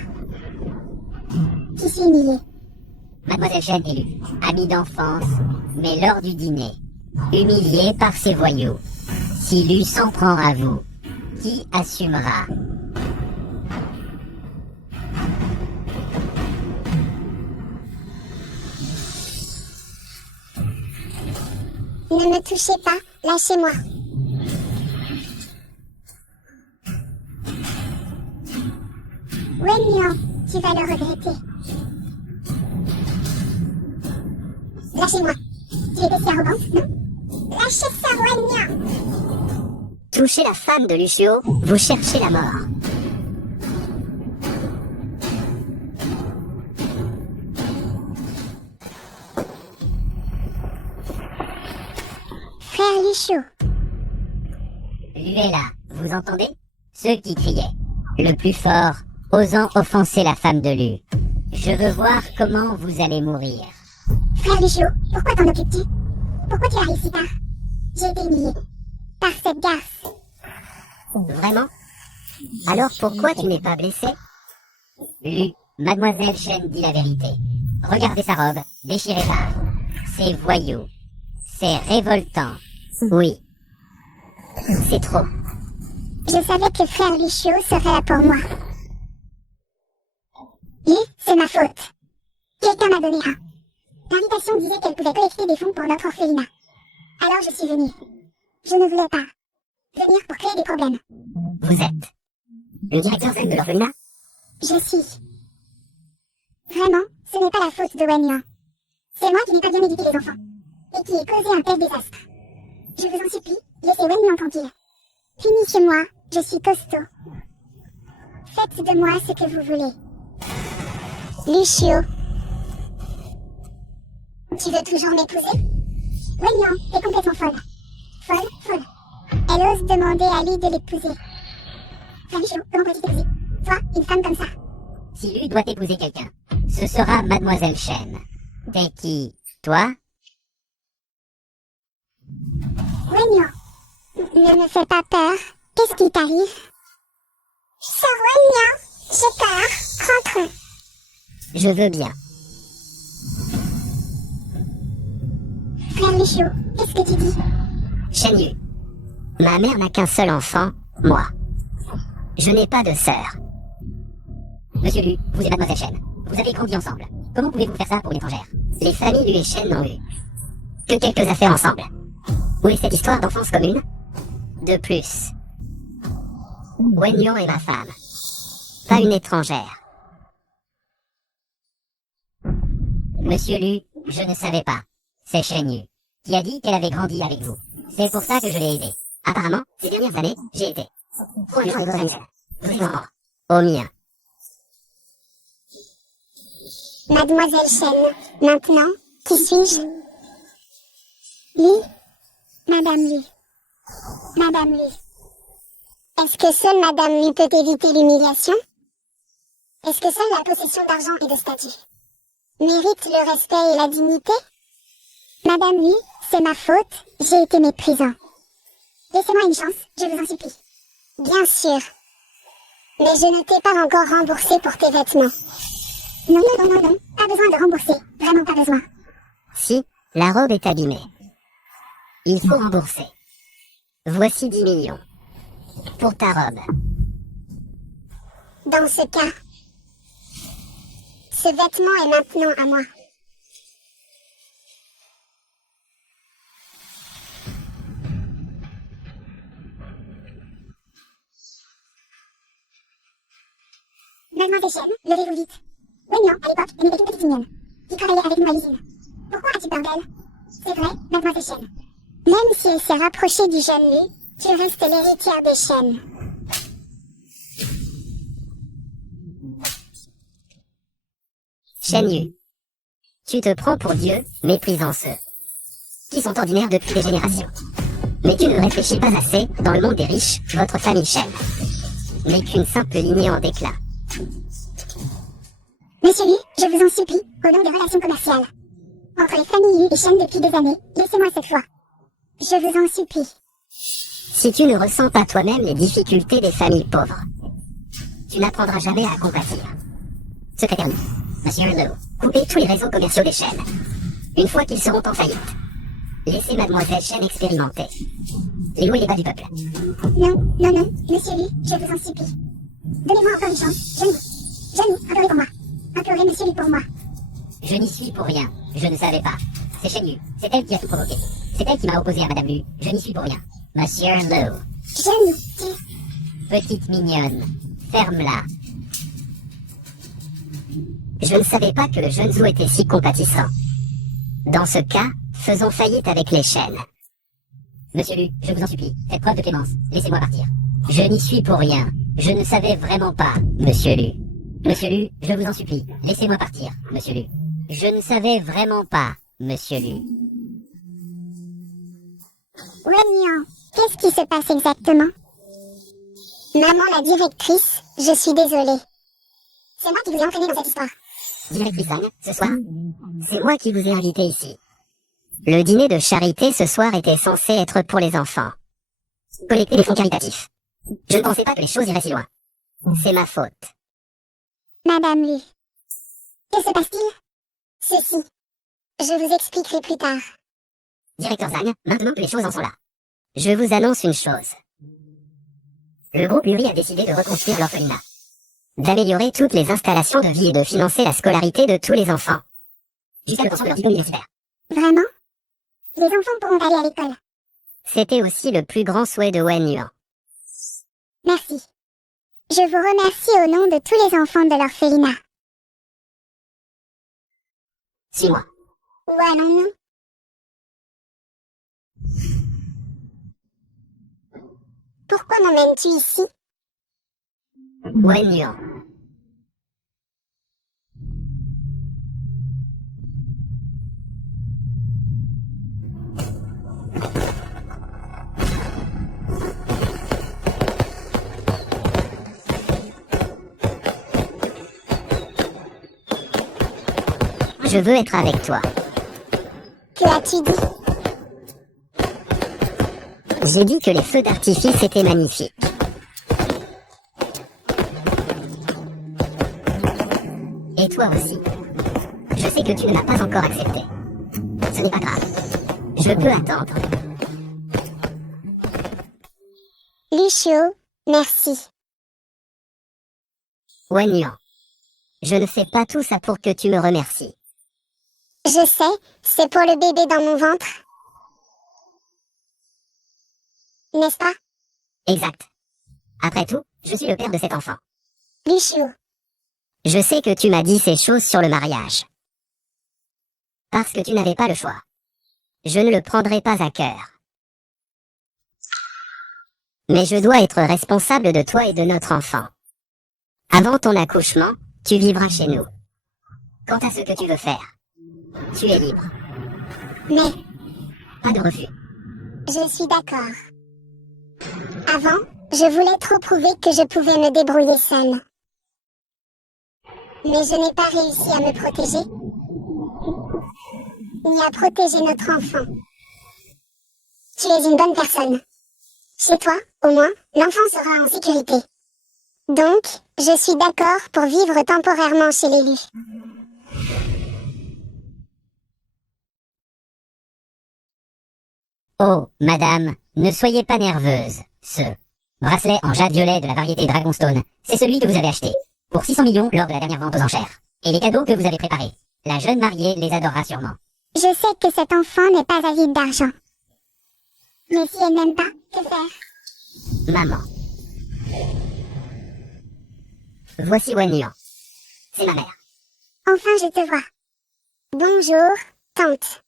qui suis humiliée. Mademoiselle Chêne élue, amie d'enfance, mais lors du dîner, humiliée par ces voyous. Si Lu s'en prend à vous, qui assumera? Ne me touchez pas, lâchez-moi. Wenyan, tu vas le regretter. Lâchez-moi. Tu étais si arrogante, non? Lâchez ça, Wenyan. Touchez la femme de Lucio, vous cherchez la mort. Frère Lucio. Lu est là, vous entendez? Ceux qui criaient, le plus fort, osant offenser la femme de Lu. Je veux voir comment vous allez mourir. Frère Lucio, pourquoi t'en occupes-tu? Pourquoi tu arrives si tard? J'ai été humiliée. Par cette garce. Vraiment? Alors pourquoi tu n'es pas blessé? Lu, Mademoiselle Chen dit la vérité. Regardez sa robe, déchirée par. C'est voyou. C'est révoltant. Oui. C'est trop. Je savais que frère Lucio serait là pour moi. Lui, c'est ma faute. Quelqu'un m'a donné un. L'invitation disait qu'elle pouvait collecter des fonds pour notre orphelinat. Alors je suis venue. Je ne voulais pas venir pour créer des problèmes. Vous êtes le directeur zen de l'orphelinat? Je suis. Vraiment, ce n'est pas la faute de Wen Liang. C'est moi qui n'ai pas bien éduqué les enfants. Et qui ai causé un tel désastre. Je vous en supplie, laissez Wen Liang tranquille. Punissez-moi, je suis costaud. Faites de moi ce que vous voulez. Lucio. Tu veux toujours m'épouser? Wen Liang est complètement folle. Folle. Elle ose demander à lui de l'épouser. Frère Lucio, comment peux-tu t'épouser? Toi, une femme comme ça. Si lui doit épouser quelqu'un, ce sera Mademoiselle Chen. T'es qui? Toi? Wen Liang, ne me fais pas peur. Qu'est-ce qui t'arrive? Sœur Wen Liang, j'ai peur. Rentre. Je veux bien. Frère Lucio, qu'est-ce que tu dis? Shen Yu. Ma mère n'a qu'un seul enfant, moi. Je n'ai pas de sœur. Monsieur Lu, vous et Mademoiselle Chen, vous avez grandi ensemble. Comment pouvez-vous faire ça pour une étrangère? Les familles Lu et Chen n'ont eu que quelques affaires ensemble. Où est cette histoire d'enfance commune? De plus, Wen Liang est ma femme, pas une étrangère. Monsieur Lu, je ne savais pas. C'est Shen Yu qui a dit qu'elle avait grandi avec vous. C'est pour ça que je l'ai aidée. Apparemment, ces dernières années, j'ai été trop méchant avec votre ami Chen. Vous êtes mort. Au mien. Mademoiselle Chen, maintenant, qui suis-je? Lui? Madame Lu. Madame Lu. Est-ce que seule Madame Lu peut éviter l'humiliation? Est-ce que seule la possession d'argent et de statut mérite le respect et la dignité? Madame Lu, c'est ma faute, j'ai été méprisant. Laissez-moi une chance, je vous en supplie. Bien sûr. Mais je ne t'ai pas encore remboursé pour tes vêtements. Non, pas besoin de rembourser, vraiment pas besoin. Si, la robe est abîmée. Il faut rembourser. Voici 10 millions. Pour ta robe. Dans ce cas, ce vêtement est maintenant à moi. Mademoiselle Chen, levez-vous vite. Wen Liang, à l'époque, n'était qu'une petite mignonne, qui travaillait avec nous à l'usine. Pourquoi as-tu peur d'elle? C'est vrai, Mademoiselle Chen. Même si elle s'est rapprochée du jeune Lu, tu restes l'héritière des Chen. Shen Yu. Tu te prends pour Dieu, méprisant ceux qui sont ordinaires depuis des générations. Mais tu ne réfléchis pas assez, dans le monde des riches, votre famille Chen n'est qu'une simple lignée en déclin. Monsieur Lu, je vous en supplie, au nom des relations commerciales. Entre les familles Lu et Chen depuis des années, laissez-moi cette fois. Je vous en supplie. Si tu ne ressens pas toi-même les difficultés des familles pauvres, tu n'apprendras jamais à compatir. Secrétaire Lu, Monsieur Lu, coupez tous les réseaux commerciaux des chaînes. Une fois qu'ils seront en faillite, laissez Mademoiselle Chen expérimenter. Les loups et les bas du peuple. Non, Monsieur Lu, je vous en supplie. Donnez-moi encore une chance, Jeune, implorez pour moi. Implorez Monsieur Lu pour moi. Je n'y suis pour rien, je ne savais pas. C'est Shen Yu, c'est elle qui a tout provoqué. C'est elle qui m'a opposé à Madame Lu, je n'y suis pour rien. Monsieur Lu. Jeune, Petite mignonne, ferme-la. Je ne savais pas que le jeune Zhou était si compatissant. Dans ce cas, faisons faillite avec les chaînes. Monsieur Lu, je vous en supplie, faites preuve de clémence, laissez-moi partir. Je n'y suis pour rien, je ne savais vraiment pas, Monsieur Lu. Monsieur Lu, je vous en supplie, laissez-moi partir, Monsieur Lu. Je ne savais vraiment pas, Monsieur Lu. Wen Liang, qu'est-ce qui se passe exactement? Maman la directrice, je suis désolée. C'est moi qui vous ai entraîné dans cette histoire. Directrice Zhang, ce soir, c'est moi qui vous ai invité ici. Le dîner de charité ce soir était censé être pour les enfants. Collecter des fonds caritatifs. Je ne pensais pas que les choses iraient si loin. C'est ma faute. Madame Lu. Que se passe-t-il? Ceci. Je vous expliquerai plus tard. Directeur Zhang, maintenant que les choses en sont là. Je vous annonce une chose. Le groupe Uri a décidé de reconstruire l'orphelinat, d'améliorer toutes les installations de vie et de financer la scolarité de tous les enfants, jusqu'à l'obtention de leur diplôme universitaire. Vraiment? Les enfants pourront aller à l'école. C'était aussi le plus grand souhait de Wen Yuan. Merci. Je vous remercie au nom de tous les enfants de l'orphelinat. Suis-moi. Où allons-nous? Pourquoi m'emmènes-tu ici? Wen Yuan. Je veux être avec toi. Que as-tu dit? J'ai dit que les feux d'artifice étaient magnifiques. Et toi aussi. Je sais que tu ne m'as pas encore accepté. Ce n'est pas grave. Je peux attendre. Lucio, merci. Wen Yuan. Je ne fais pas tout ça pour que tu me remercies. Je sais, c'est pour le bébé dans mon ventre. N'est-ce pas? Exact. Après tout, je suis le père de cet enfant. Lucio. Je sais que tu m'as dit ces choses sur le mariage. Parce que tu n'avais pas le choix. Je ne le prendrai pas à cœur. Mais je dois être responsable de toi et de notre enfant. Avant ton accouchement, tu vivras chez nous. Quant à ce que tu veux faire, tu es libre. Mais Pas de refus. je suis d'accord. Avant, je voulais trop prouver que je pouvais me débrouiller seule. Mais je n'ai pas réussi à me protéger, ni à protéger notre enfant. Tu es une bonne personne. Chez toi, au moins, l'enfant sera en sécurité. Donc, je suis d'accord pour vivre temporairement chez l'élu. Oh, madame, ne soyez pas nerveuse. Ce bracelet en jade violet de la variété Dragonstone, c'est celui que vous avez acheté pour 600 millions lors de la dernière vente aux enchères. Et les cadeaux que vous avez préparés, la jeune mariée les adorera sûrement. Je sais que cet enfant n'est pas avide d'argent. Mais si elle n'aime pas, que faire? Maman. Voici Wen Yuan. C'est ma mère. Enfin, je te vois. Bonjour, tante.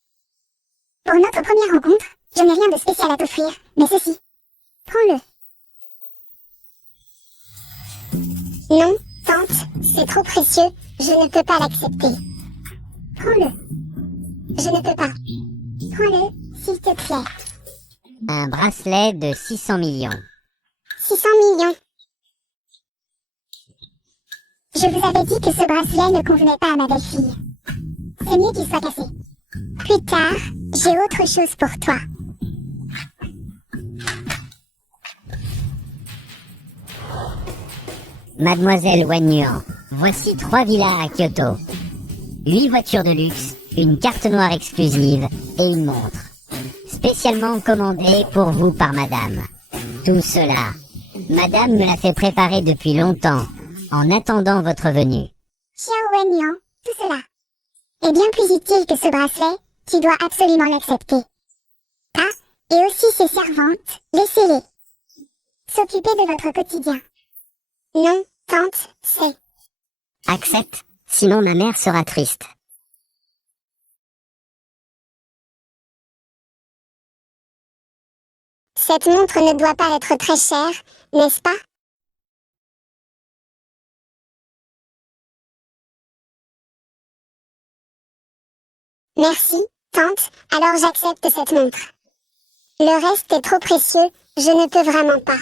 Pour notre première rencontre, je n'ai rien de spécial à t'offrir, mais ceci. Prends-le. Non, tante, c'est trop précieux, je ne peux pas l'accepter. Prends-le. Je ne peux pas. Prends-le, s'il te plaît. Un bracelet de 600 millions. 600 millions. Je vous avais dit que ce bracelet ne convenait pas à ma belle-fille. C'est mieux qu'il soit cassé. Plus tard, j'ai autre chose pour toi. Mademoiselle Wen Yuan, voici 3 villas à Kyoto. 8 voitures de luxe, une carte noire exclusive et une montre. Spécialement commandée pour vous par madame. Tout cela, madame me l'a fait préparer depuis longtemps, en attendant votre venue. Xiao Wenyan, tout cela est bien plus utile que ce bracelet, tu dois absolument l'accepter. Ah, et aussi ces servantes, laissez-les s'occuper de votre quotidien. Non, tante, c'est... Accepte, sinon ma mère sera triste. Cette montre ne doit pas être très chère, n'est-ce pas? Merci, tante, alors j'accepte cette montre. Le reste est trop précieux, je ne peux vraiment pas.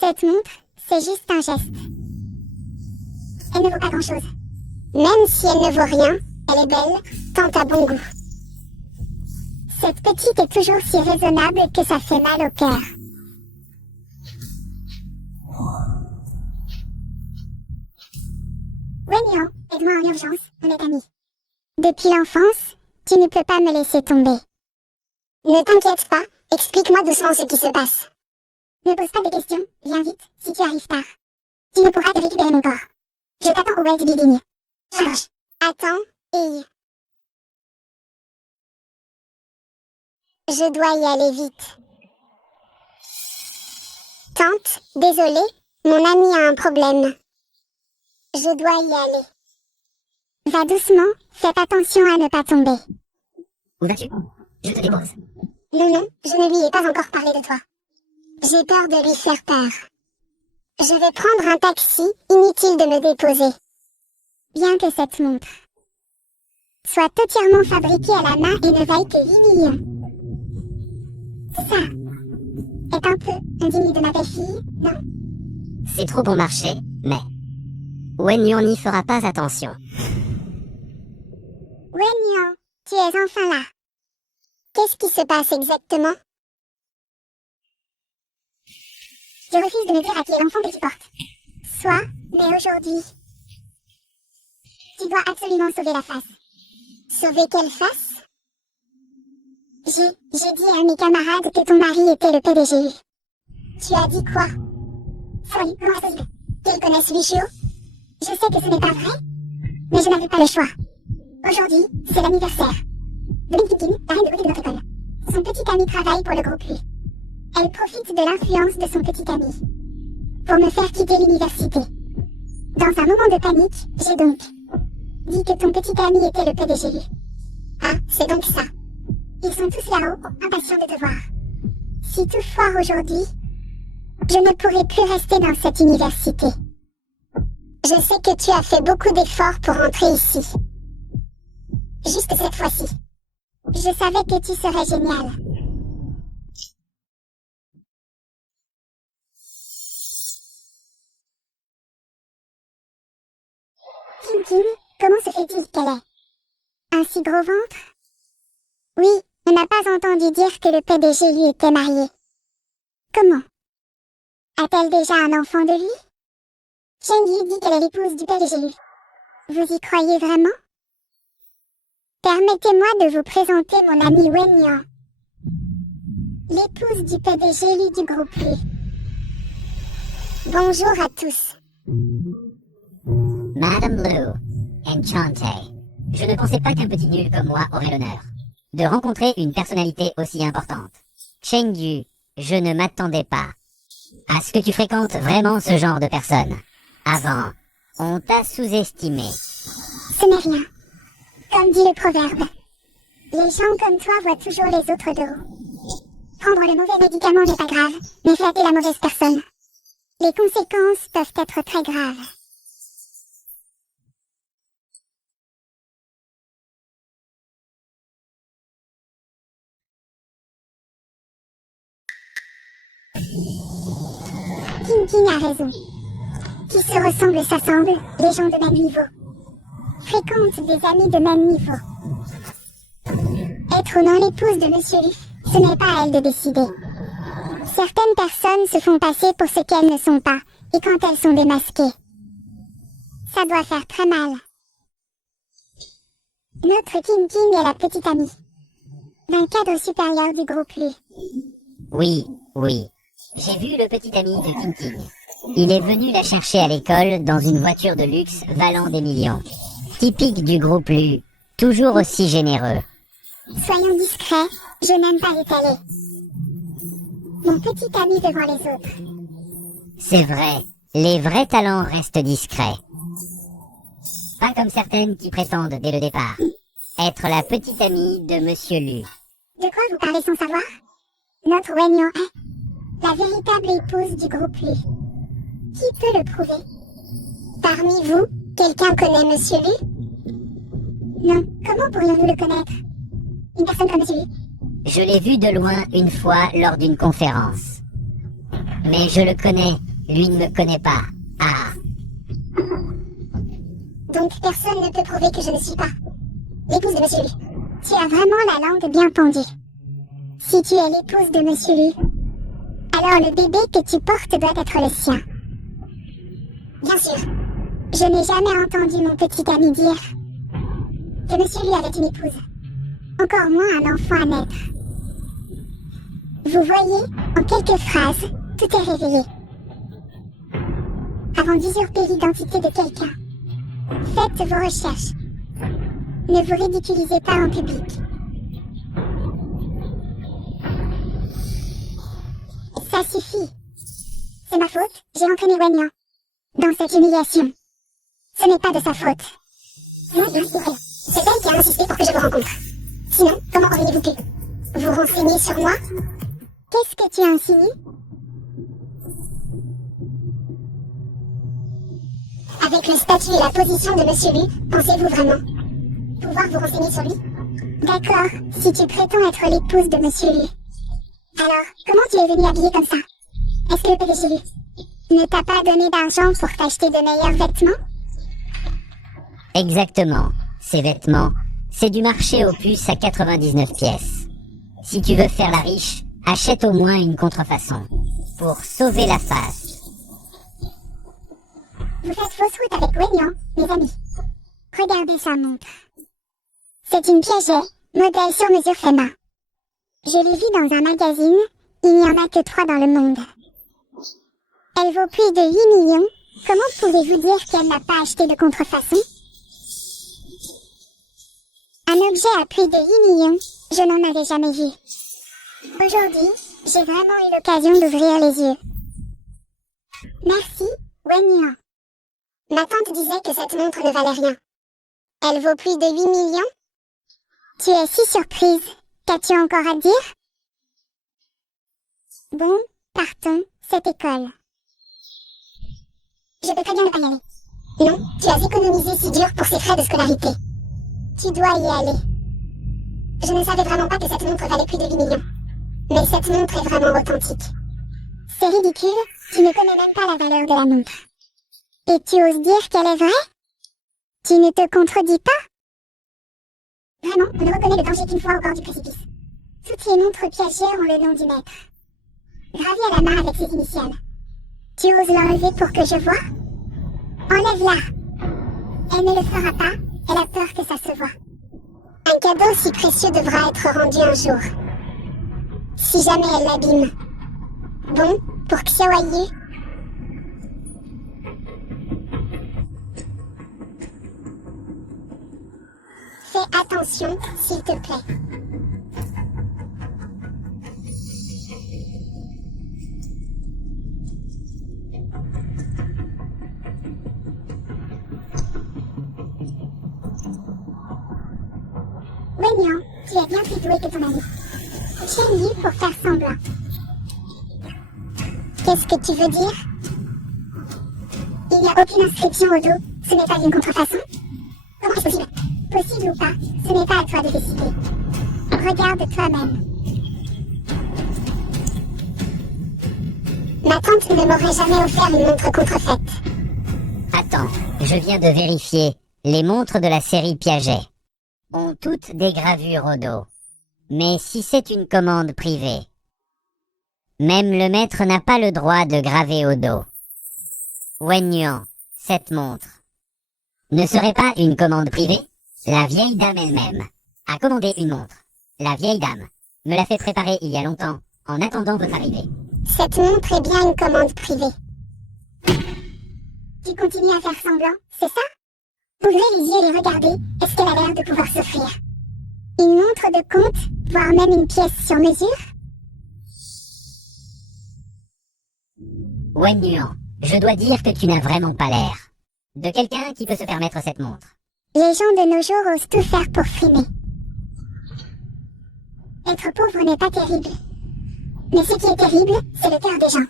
Cette montre, c'est juste un geste. Elle ne vaut pas grand-chose. Même si elle ne vaut rien, elle est belle, tant à bon goût. Cette petite est toujours si raisonnable que ça fait mal au cœur. Wenyan, aide-moi en urgence, on est amis. Depuis l'enfance, tu ne peux pas me laisser tomber. Ne t'inquiète pas, explique-moi doucement ce qui se passe. Ne pose pas de questions, viens vite, si tu arrives tard. Tu ne pourras te récupérer mon corps. Je t'attends au Wells Building. Charge. Attends, et... Je dois y aller vite. Tante, désolée, mon ami a un problème. Je dois y aller. Va doucement, fais attention à ne pas tomber. Où vas-tu? Je te dépose. Non, je ne lui ai pas encore parlé de toi. J'ai peur de lui faire peur. Je vais prendre un taxi, inutile de me déposer. Bien que cette montre soit entièrement fabriquée à la main et ne vaille que 8 millions. Ça est un peu indigne de ma belle-fille, non? C'est trop bon marché, mais Wenyan n'y fera pas attention. Wenyan, tu es enfin là. Qu'est-ce qui se passe exactement? Je refuse de me dire à qui est l'enfant que tu portes. Soit, mais aujourd'hui, tu dois absolument sauver la face. Sauver quelle face? J'ai dit à mes camarades que ton mari était le PDG. Tu as dit quoi? Salut, comment est-ce possible qu'ils connaissent Lucio? Je sais que ce n'est pas vrai, mais je n'avais pas le choix. Aujourd'hui, c'est l'anniversaire de Linkin, la reine de beauté de notre école. Son petit ami travaille pour le groupe Lui. Elle profite de l'influence de son petit ami pour me faire quitter l'université. Dans un moment de panique, j'ai donc dit que ton petit ami était le PDG. Ah, c'est donc ça. Ils sont tous là-haut, impatients de te voir. Si toutefois aujourd'hui, je ne pourrai plus rester dans cette université. Je sais que tu as fait beaucoup d'efforts pour rentrer ici. Juste cette fois-ci. Je savais que tu serais génial. Kim, comment se fait-il qu'elle ait un si gros ventre? Oui, on n'a pas entendu dire que le PDG lui était marié. Comment? A-t-elle déjà un enfant de lui? Cheng-Yi dit qu'elle est l'épouse du PDG. Vous y croyez vraiment? Permettez-moi de vous présenter mon amie Wenyan, l'épouse du PDG du groupe Lui. Bonjour à tous. Madame Liu, enchantée. Je ne pensais pas qu'un petit nul comme moi aurait l'honneur de rencontrer une personnalité aussi importante. Cheng-Yu, je ne m'attendais pas à ce que tu fréquentes vraiment ce genre de personnes. Avant, on t'a sous-estimé. Ce n'est rien. Comme dit le proverbe, les gens comme toi voient toujours les autres de haut. Prendre le mauvais médicament n'est pas grave, mais flatter la mauvaise personne. Les conséquences peuvent être très graves. King a raison. Qui se ressemblent s'assemblent, les gens de même niveau. Fréquentent des amis de même niveau. Être ou non l'épouse de Monsieur Lu, ce n'est pas à elle de décider. Certaines personnes se font passer pour ce qu'elles ne sont pas, et quand elles sont démasquées, ça doit faire très mal. Notre King est la petite amie d'un cadre supérieur du groupe Lu. Oui. J'ai vu le petit ami de Tintin. Il est venu la chercher à l'école dans une voiture de luxe valant des millions. Typique du groupe Lu, toujours aussi généreux. Soyons discrets, je n'aime pas étaler mon petit ami devant les autres. C'est vrai, les vrais talents restent discrets. Pas comme certaines qui prétendent dès le départ être la petite amie de Monsieur Lu. De quoi vous parlez sans savoir? Notre Wenyan est la véritable épouse du groupe Lu. Qui peut le prouver? Parmi vous, quelqu'un connaît Monsieur Lu? Non, comment pourrions-nous le connaître? Une personne comme Monsieur Lu? Je l'ai vu de loin une fois lors d'une conférence. Mais je le connais, lui ne me connaît pas. Ah. Donc personne ne peut prouver que je ne suis pas l'épouse de Monsieur Lu. Tu as vraiment la langue bien pendue. Si tu es l'épouse de Monsieur Lu, alors le bébé que tu portes doit être le sien. Bien sûr, je n'ai jamais entendu mon petit ami dire que monsieur lui avait une épouse, encore moins un enfant à naître. Vous voyez, en quelques phrases, tout est révélé. Avant d'usurper l'identité de quelqu'un, faites vos recherches. Ne vous ridiculisez pas en public. Ça suffit. C'est ma faute, j'ai entraîné Wenyan dans cette humiliation. Ce n'est pas de sa faute. Non, rien ou rien. C'est elle qui a insisté pour que je vous rencontre. Sinon, comment auriez-vous pu vous renseigner sur moi? Qu'est-ce que tu as insinué? Avec le statut et la position de Monsieur Lu, pensez-vous vraiment pouvoir vous renseigner sur lui? D'accord, si tu prétends être l'épouse de Monsieur Lu. Alors, comment tu es venue habillée comme ça? Est-ce que le PDG Lu ne t'a pas donné d'argent pour t'acheter de meilleurs vêtements? Exactement. Ces vêtements, c'est du marché aux puces à 99 pièces. Si tu veux faire la riche, achète au moins une contrefaçon. Pour sauver la face. Vous faites fausse route avec Wenyan, mes amis. Regardez sa montre. C'est une Piaget, modèle sur mesure Fema. Je l'ai vue dans un magazine, il n'y en a que 3 dans le monde. Elle vaut plus de 8 millions. Comment pouvez-vous dire qu'elle n'a pas acheté de contrefaçon? Un objet à plus de 8 millions, je n'en avais jamais vu. Aujourd'hui, j'ai vraiment eu l'occasion d'ouvrir les yeux. Merci, Wenyan. Ma tante disait que cette montre ne valait rien. Elle vaut plus de 8 millions? Tu es si surprise. Qu'as-tu encore à dire? Bon, partons, cette école. Je peux très bien ne pas y aller. Non, tu as économisé si dur pour ces frais de scolarité. Tu dois y aller. Je ne savais vraiment pas que cette montre valait plus de 8 millions. Mais cette montre est vraiment authentique. C'est ridicule, tu ne connais même pas la valeur de la montre. Et tu oses dire qu'elle est vraie? Tu ne te contredis pas? Vraiment, on ne reconnaît le danger qu'une fois au bord du précipice. Toutes les montres Piaget ont le nom du maître. Gravé à la main avec ses initiales. Tu oses l'enlever pour que je voie? Enlève-la. Elle ne le fera pas, elle a peur que ça se voie. Un cadeau si précieux devra être rendu un jour. Si jamais elle l'abîme. Bon, pour Xiaoyu. Fais attention, s'il te plaît. Wenyan, tu es bien plus doué que ton ami. Chen Yu pour faire semblant. Qu'est-ce que tu veux dire? Il n'y a aucune inscription au dos. Ce n'est pas une contrefaçon? Comment est-ce possible? Possible ou pas, ce n'est pas à toi de décider. Regarde toi-même. Ma tante ne m'aurait jamais offert une montre contrefaite. Attends, je viens de vérifier. Les montres de la série Piaget ont toutes des gravures au dos. Mais si c'est une commande privée, même le maître n'a pas le droit de graver au dos. Wenyan, cette montre ne serait pas une commande privée? La vieille dame elle-même a commandé une montre. La vieille dame me l'a fait préparer il y a longtemps, en attendant votre arrivée. Cette montre est bien une commande privée. Tu continues à faire semblant, c'est ça? Ouvrez les yeux et regardez, est-ce qu'elle a l'air de pouvoir s'offrir? Une montre de compte, voire même une pièce sur mesure? Wenyan, je dois dire que tu n'as vraiment pas l'air de quelqu'un qui peut se permettre cette montre. Les gens de nos jours osent tout faire pour frimer. Être pauvre n'est pas terrible. Mais ce qui est terrible, c'est le cœur des gens.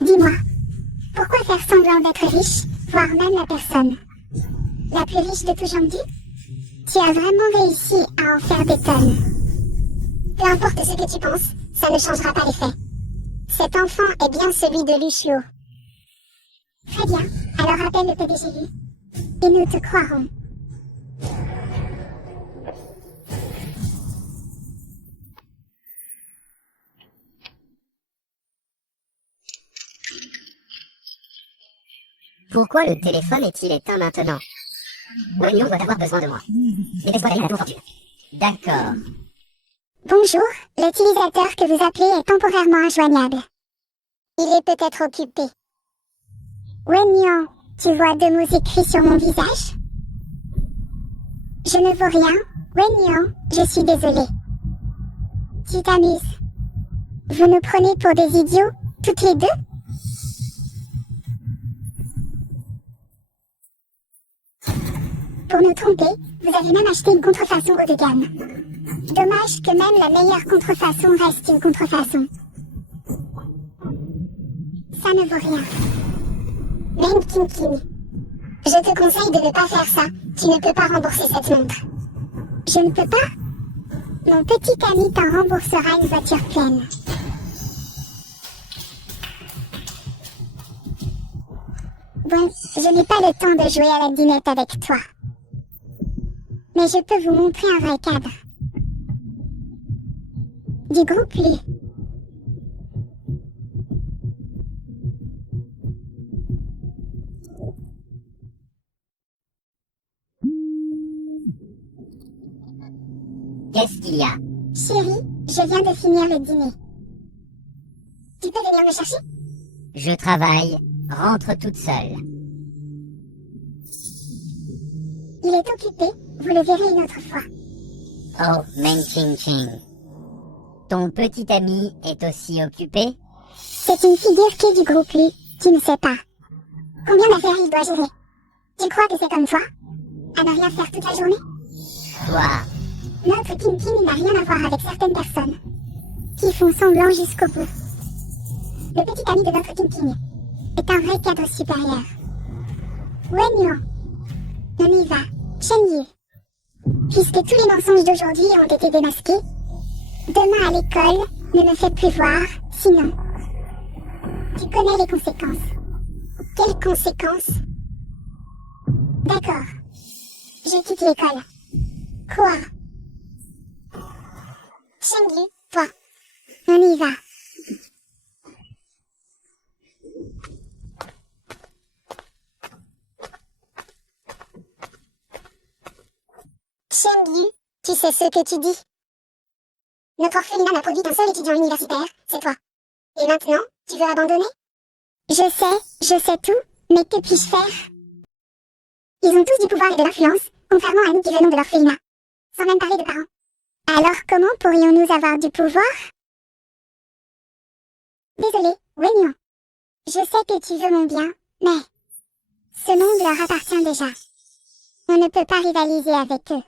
Dis-moi, pourquoi faire semblant d'être riche, voire même la personne la plus riche de tout Jiangdu? Tu as vraiment réussi à en faire des tonnes. Peu importe ce que tu penses, ça ne changera pas les faits. Cet enfant est bien celui de Lu Xiu. Très bien, alors appelle le PDG Lu, et nous te croirons. Pourquoi le téléphone est-il éteint maintenant? Wagnon doit avoir besoin de moi. Dépêche-toi d'aller à la tour fortune. D'accord. Bonjour, l'utilisateur que vous appelez est temporairement injoignable. Il est peut-être occupé. Wagnon, tu vois deux mots écrits sur mon visage? Je ne vois rien. Wagnon, je suis désolé. Tu t'amuses. Vous nous prenez pour des idiots, toutes les deux? Pour nous tromper, vous avez même acheté une contrefaçon haut de gamme. Dommage que même la meilleure contrefaçon reste une contrefaçon. Ça ne vaut rien. Même King King. Je te conseille de ne pas faire ça. Tu ne peux pas rembourser cette montre. Je ne peux pas? Mon petit ami t'en remboursera une voiture pleine. Bon, je n'ai pas le temps de jouer à la dinette avec toi. Mais je peux vous montrer un vrai cadre. Du groupe Lu. Qu'est-ce qu'il y a? Chérie, je viens de finir le dîner. Tu peux venir me chercher? Je travaille. Rentre toute seule. Il est occupé, vous le verrez une autre fois. Oh, Meng Ching Ching. Ton petit ami est aussi occupé? C'est une figure clé du groupe Lu, tu ne sais pas. Combien d'affaires il doit gérer? Tu crois que c'est comme toi? À ne rien faire toute la journée? Toi. Notre King King n'a rien à voir avec certaines personnes qui font semblant jusqu'au bout. Le petit ami de notre King King est un vrai cadre supérieur. Wagnon, on y va, Chen Yu. Puisque tous les mensonges d'aujourd'hui ont été démasqués, demain à l'école ne me fais plus voir, sinon. Tu connais les conséquences. Quelles conséquences? D'accord. Je quitte l'école. Quoi? Chen Yu, toi. On y va. Chen Yu, tu sais ce que tu dis? Notre orphelinat n'a produit qu'un seul étudiant universitaire, c'est toi. Et maintenant, tu veux abandonner? Je sais tout, mais que puis-je faire? Ils ont tous du pouvoir et de l'influence, contrairement à nous qui venons de l'orphelinat. Sans même parler de parents. Alors comment pourrions-nous avoir du pouvoir? Désolé, Wagnon. Je sais que tu veux mon bien, mais ce monde leur appartient déjà. On ne peut pas rivaliser avec eux.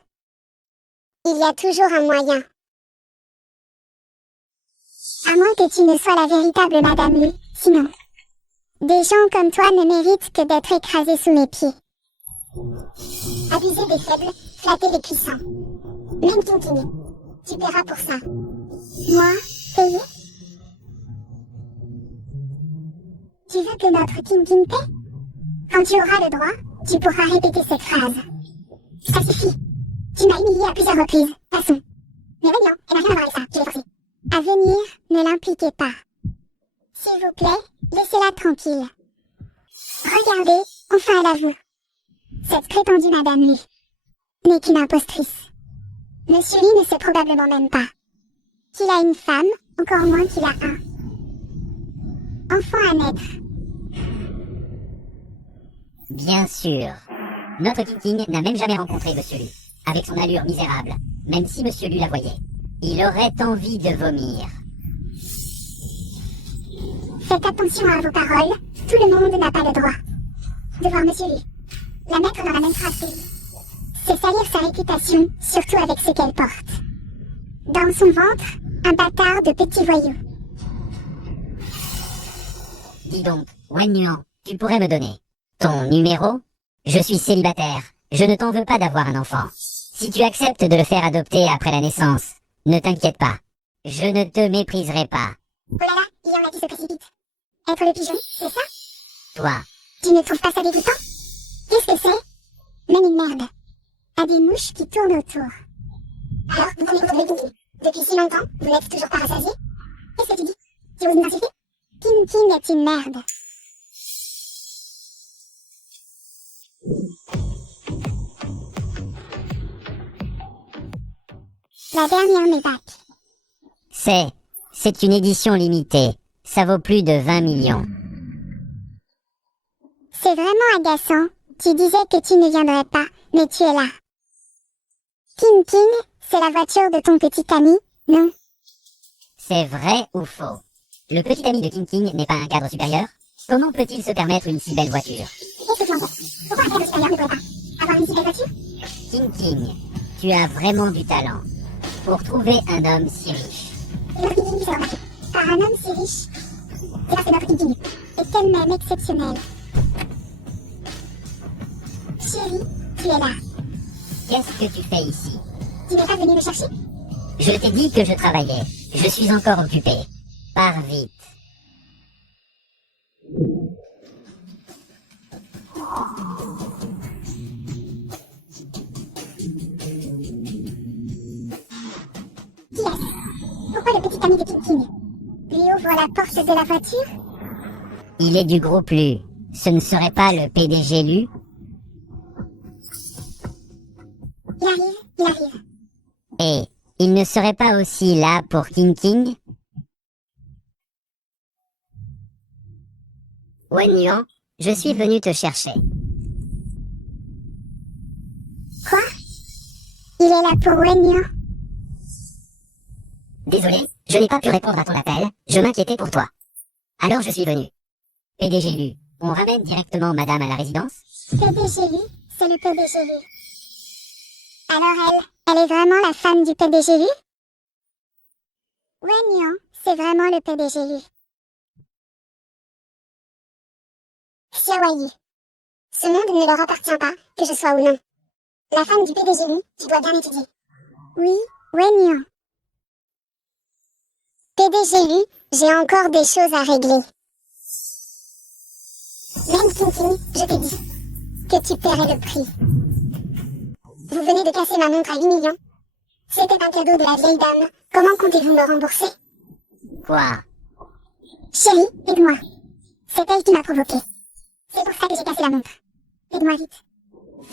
Il y a toujours un moyen. À moins que tu ne sois la véritable Madame Lu, sinon. Des gens comme toi ne méritent que d'être écrasés sous mes pieds. Abuser des faibles, flatter les puissants. Même King King. Tu paieras pour ça. Moi, payer? Tu veux que notre King King paie? Quand tu auras le droit, tu pourras répéter cette phrase. Ça suffit. Tu m'as humilié à plusieurs reprises. Passons. Mais Wagnon, elle n'a rien à voir avec ça. Je l'ai forcé. À venir, ne l'impliquez pas. S'il vous plaît, laissez-la tranquille. Regardez, enfin elle avoue. Cette prétendue Madame Lu n'est qu'une impostrice. Monsieur Lee ne sait probablement même pas qu'il a une femme, encore moins qu'il a un enfant à naître. Bien sûr. Notre King King n'a même jamais rencontré Monsieur Lu. Avec son allure misérable, même si Monsieur Lu la voyait, il aurait envie de vomir. Faites attention à vos paroles, tout le monde n'a pas le droit de voir Monsieur Lu. La mettre dans la même phrase que lui. C'est salir sa réputation, surtout avec ce qu'elle porte. Dans son ventre, un bâtard de petit voyou. Dis donc, Wagnon, tu pourrais me donner ton numéro? Je suis célibataire, je ne t'en veux pas d'avoir un enfant. Si tu acceptes de le faire adopter après la naissance, ne t'inquiète pas, je ne te mépriserai pas. Oh là là, il y en a qui se précipitent. Être le pigeon, c'est ça? Toi, Tu ne trouves pas ça dégoûtant? Qu'est-ce que c'est? Même une merde. À des mouches qui tournent autour. Alors, vous prenez votre King King. Depuis si longtemps, vous n'êtes toujours pas rassasié? Qu'est-ce que tu dis? Tu veux m'identifier? King King est une merde. La dernière Maybach. C'est une édition limitée. Ça vaut plus de 20 millions. C'est vraiment agaçant. Tu disais que tu ne viendrais pas, mais tu es là. King King, c'est la voiture de ton petit ami, non? C'est vrai ou faux? Le petit ami de King King n'est pas un cadre supérieur? Comment peut-il se permettre une si belle voiture? Qu'est-ce que tu en penses? Pourquoi un cadre supérieur ne pourrait pas avoir une si belle voiture? King King, tu as vraiment du talent pour trouver un homme si riche. Et notre King King qui s'est remarqué par un homme si riche. C'est là, c'est notre King King. Et quel même exceptionnel. Chérie, tu es là. Qu'est-ce que tu fais ici? Tu n'es pas venu me chercher? Je t'ai dit que je travaillais. Je suis encore occupé. Pars vite. Qui est-ce? Pourquoi le petit ami de King King lui ouvre la porte de la voiture? Il est du groupe Lu. Ce ne serait pas le PDG Lu? Il arrive, il arrive. Et il ne serait pas aussi là pour King King? Wen Yuan, je suis venu te chercher. Quoi? Il est là pour Wen Yuan? Désolé, je n'ai pas pu répondre à ton appel. Je m'inquiétais pour toi. Alors je suis venu. PDG Lu, on ramène directement madame à la résidence? PDG Lu, c'est le PDG Lu. Alors elle est vraiment la femme du PDG Lu? Wen Yuan, c'est vraiment le PDG Lu. Xiaoyi. Ce monde ne leur appartient pas, que je sois ou non. La femme du PDG Lu, tu dois bien étudier. Oui, Wen Yuan. PDG Lu, j'ai encore des choses à régler. Même King King, je t'ai dit que tu paierais le prix. Vous venez de casser ma montre à 8 millions. C'était un cadeau de la vieille dame. Comment comptez-vous me rembourser? Quoi? Chérie, aide-moi. C'est elle qui m'a provoqué. C'est pour ça que j'ai cassé la montre. Aide-moi vite.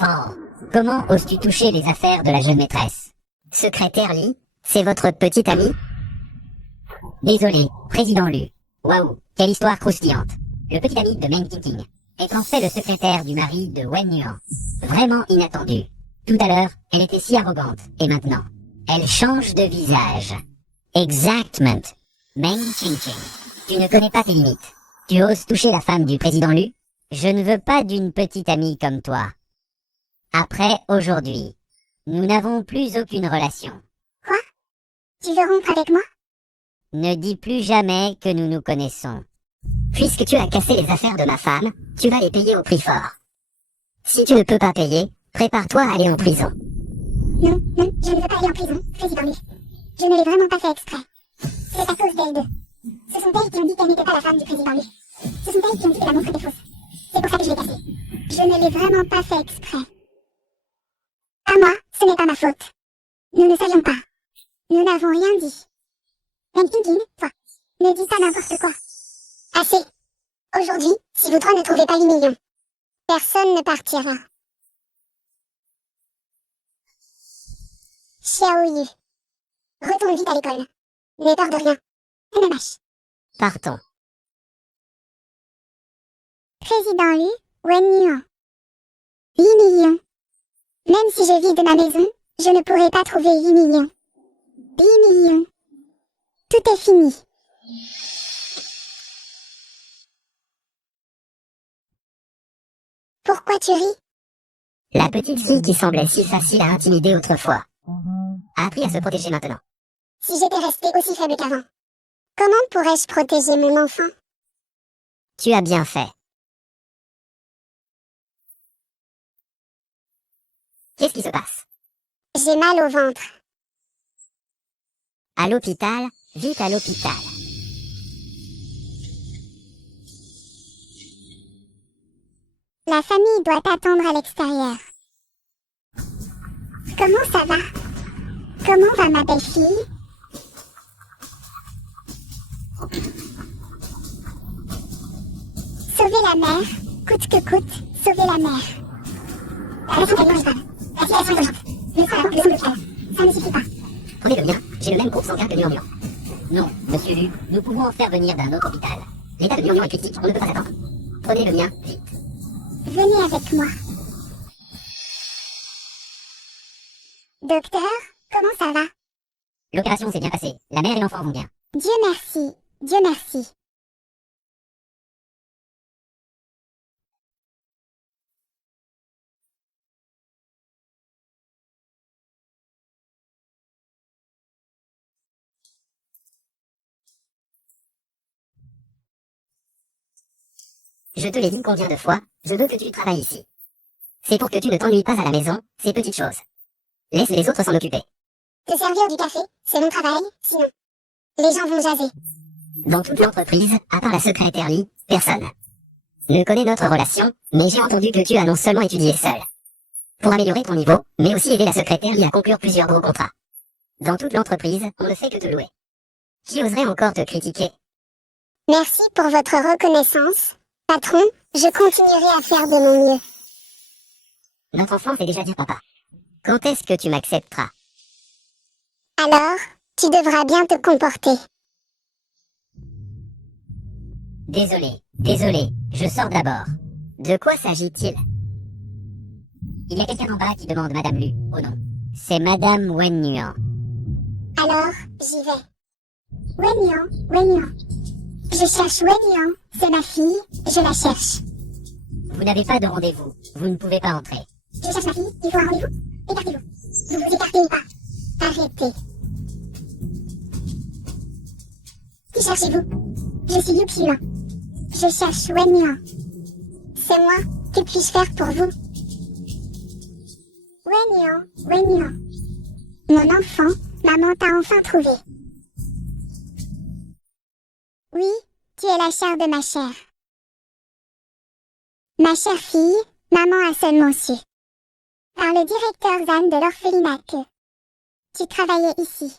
Oh, comment oses-tu toucher les affaires de la jeune maîtresse? Secrétaire Li, c'est votre petite amie? Désolé, président Lu. Waouh, quelle histoire croustillante. Le petit ami de Meng King King est en fait le secrétaire du mari de Wen Yuan. Vraiment inattendu. Tout à l'heure, elle était si arrogante, et maintenant, elle change de visage. Exactement. Meng King King, tu ne connais pas tes limites. Tu oses toucher la femme du président Lu? Je ne veux pas d'une petite amie comme toi. Après aujourd'hui, nous n'avons plus aucune relation. Quoi? Tu veux rompre avec moi? Ne dis plus jamais que nous nous connaissons. Puisque tu as cassé les affaires de ma femme, tu vas les payer au prix fort. Si tu ne peux pas payer, prépare-toi à aller en prison. Non, non, je ne veux pas aller en prison, président Lu. Je ne l'ai vraiment pas fait exprès. C'est à cause d'elles deux. Ce sont elles qui ont dit qu'elle n'était pas la femme du président Lu. Ce sont elles qui ont dit que la montre était fausse. C'est pour ça que je l'ai cassée. Je ne l'ai vraiment pas fait exprès. À moi, ce n'est pas ma faute. Nous ne savions pas. Nous n'avons rien dit. Meng King King, toi, ne dis pas n'importe quoi. Assez. Aujourd'hui, si vous trois ne trouvez pas 8 millions, personne ne partira. Xiaoyu. Retourne vite à l'école. N'aie peur de rien. MMH. Partons. Président Lu, Wen Yuan. 8 millions. Même si je vide ma maison, je ne pourrai pas trouver 8 millions. 8 millions. Tout est fini. Pourquoi tu ris? La petite fille qui semblait si facile à intimider autrefois a appris à se protéger maintenant. Si j'étais restée aussi faible qu'avant, comment pourrais-je protéger mon enfant? Tu as bien fait. Qu'est-ce qui se passe? J'ai mal au ventre. À l'hôpital, vite à l'hôpital. La famille doit attendre à l'extérieur. Comment ça va? Comment va ma belle-fille? Sauver la mère, coûte que coûte, sauver la mère. La situation est dangereuse. La situation est urgente. Le sang de l'hôpital. Ça ne suffit pas. Prenez le mien, j'ai le même groupe sanguin que Murmure. Non, monsieur Lu, nous pouvons en faire venir d'un autre hôpital. L'état de Murmure est critique, on ne peut pas attendre. Prenez le mien, vite. Venez avec moi. Docteur, comment ça va? L'opération s'est bien passée, la mère et l'enfant vont bien. Dieu merci, Dieu merci. Je te l'ai dit combien de fois, je veux que tu travailles ici. C'est pour que tu ne t'ennuies pas à la maison, ces petites choses. Laisse les autres s'en occuper. Te servir du café, c'est mon travail, sinon. Les gens vont jaser. Dans toute l'entreprise, à part la secrétaire Lee, personne ne connaît notre relation, mais j'ai entendu que tu as non seulement étudié seul pour améliorer ton niveau, mais aussi aider la secrétaire Lee à conclure plusieurs gros contrats. Dans toute l'entreprise, on ne fait que te louer. Qui oserait encore te critiquer? Merci pour votre reconnaissance. Patron, je continuerai à faire de mon mieux. Notre enfant fait déjà dire papa. Quand est-ce que tu m'accepteras? Alors, tu devras bien te comporter. Désolé, je sors d'abord. De quoi s'agit-il? Il y a quelqu'un en bas qui demande Madame Lu, au nom. C'est Madame Wen Nuan. Alors, j'y vais. Wen-Yuan. Je cherche Wen-Yuan, c'est ma fille, je la cherche. Vous n'avez pas de rendez-vous, vous ne pouvez pas entrer. Je cherche ma fille, il faut un rendez-vous. Écartez-vous. Vous vous écartez ou pas? Arrêtez. Qui cherchez-vous? Je suis Liu Xiluan. Je cherche Wen-Yuan. C'est moi, que puis-je faire pour vous? Wen-Yuan. Mon enfant, maman t'a enfin trouvé. Oui, tu es la chair de ma chair. Ma chère fille, maman a seulement su, par le directeur Zan de l'orphelinat que tu travaillais ici.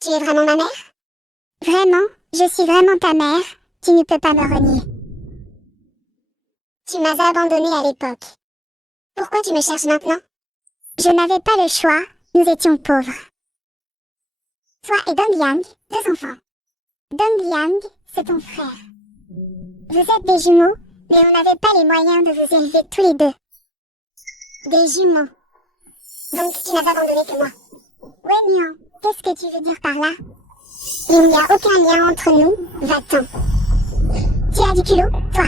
Tu es vraiment ma mère? Vraiment, je suis vraiment ta mère, tu ne peux pas me renier. Tu m'as abandonnée à l'époque. Pourquoi tu me cherches maintenant? Je n'avais pas le choix, nous étions pauvres. Toi et Dong Liang, 2 enfants. Dong Liang, c'est ton frère. Vous êtes des jumeaux, mais on n'avait pas les moyens de vous élever tous les 2. Des jumeaux. Donc tu n'as abandonné que moi. Wen-Yuan, qu'est-ce que tu veux dire par là? Il n'y a aucun lien entre nous, va-t'en. Tu as du culot, toi.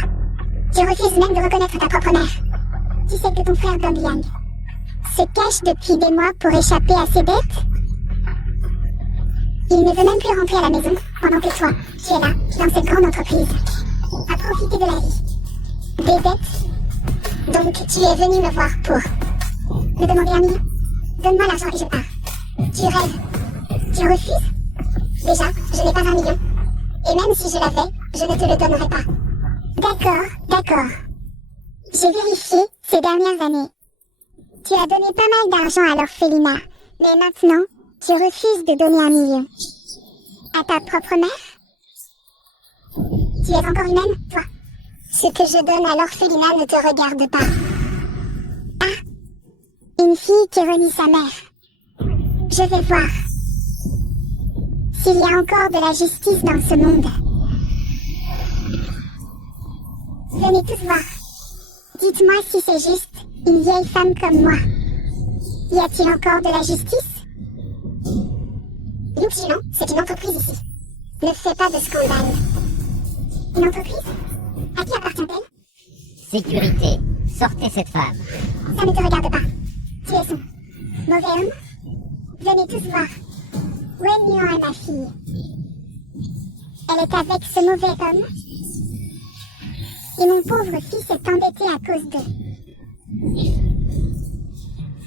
Tu refuses même de reconnaître ta propre mère. Tu sais que ton frère Dong Liang se cache depuis des mois pour échapper à ses dettes? Il ne veut même plus rentrer à la maison, pendant que toi, tu es là, dans cette grande entreprise, à profiter de la vie. Des dettes? Donc tu es venu me voir pour me demander 1 million? Donne-moi l'argent et je pars. Tu rêves. Tu refuses? Déjà, je n'ai pas 1 million. Et même si je l'avais, je ne te le donnerai pas. D'accord. J'ai vérifié ces dernières années. Tu as donné pas mal d'argent à l'orphelinat, mais maintenant, tu refuses de donner 1 million. À ta propre mère? Tu es encore humaine, toi? Ce que je donne à l'orphelinat ne te regarde pas. Ah! Une fille qui renie sa mère. Je vais voir s'il y a encore de la justice dans ce monde. Venez tous voir. Dites-moi si c'est juste, une vieille femme comme moi. Y a-t-il encore de la justice? Liu Xiluan, c'est une entreprise ici. Ne fais pas de scandale. Une entreprise? À qui appartient-elle? Sécurité, sortez cette femme. Ça ne te regarde pas. Tu es son mauvais homme? Venez tous voir. Wen-Yuan est ma fille. Elle est avec ce mauvais homme. Et mon pauvre fils est embêté à cause d'eux.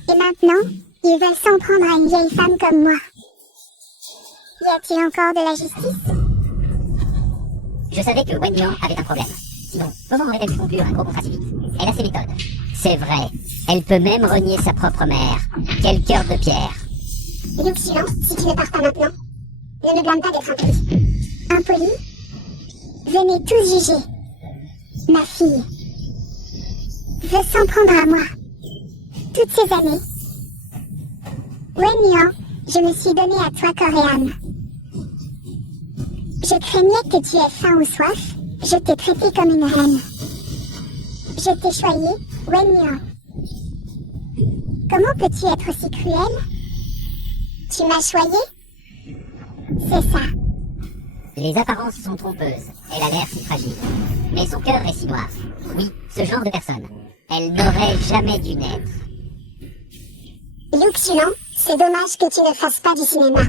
Et maintenant, ils veulent s'en prendre à une vieille femme comme moi. Y a-t-il encore de la justice? Je savais que Wen Yuan avait un problème. Sinon, comment aurait-elle pu conclure un gros contrat si vite? Elle a ses méthodes. C'est vrai, elle peut même renier sa propre mère. Quel cœur de pierre. Liu Xiluan, si tu ne pars pas maintenant, ne me blâme pas d'être impoli. Impoli? Venez tous juger. Ma fille veut s'en prendre à moi. Toutes ces années, Wenyan, je me suis donné à toi corps et âme. Je craignais que tu aies faim ou soif, je t'ai traité comme une reine. Je t'ai choyé, Wenyan. Comment peux-tu être aussi cruel? Tu m'as choyé? C'est ça. Les apparences sont trompeuses. Elle a l'air si fragile. Mais son cœur est si noir. Oui, ce genre de personne. Elle n'aurait jamais dû naître. Luxulant, c'est dommage que tu ne fasses pas du cinéma.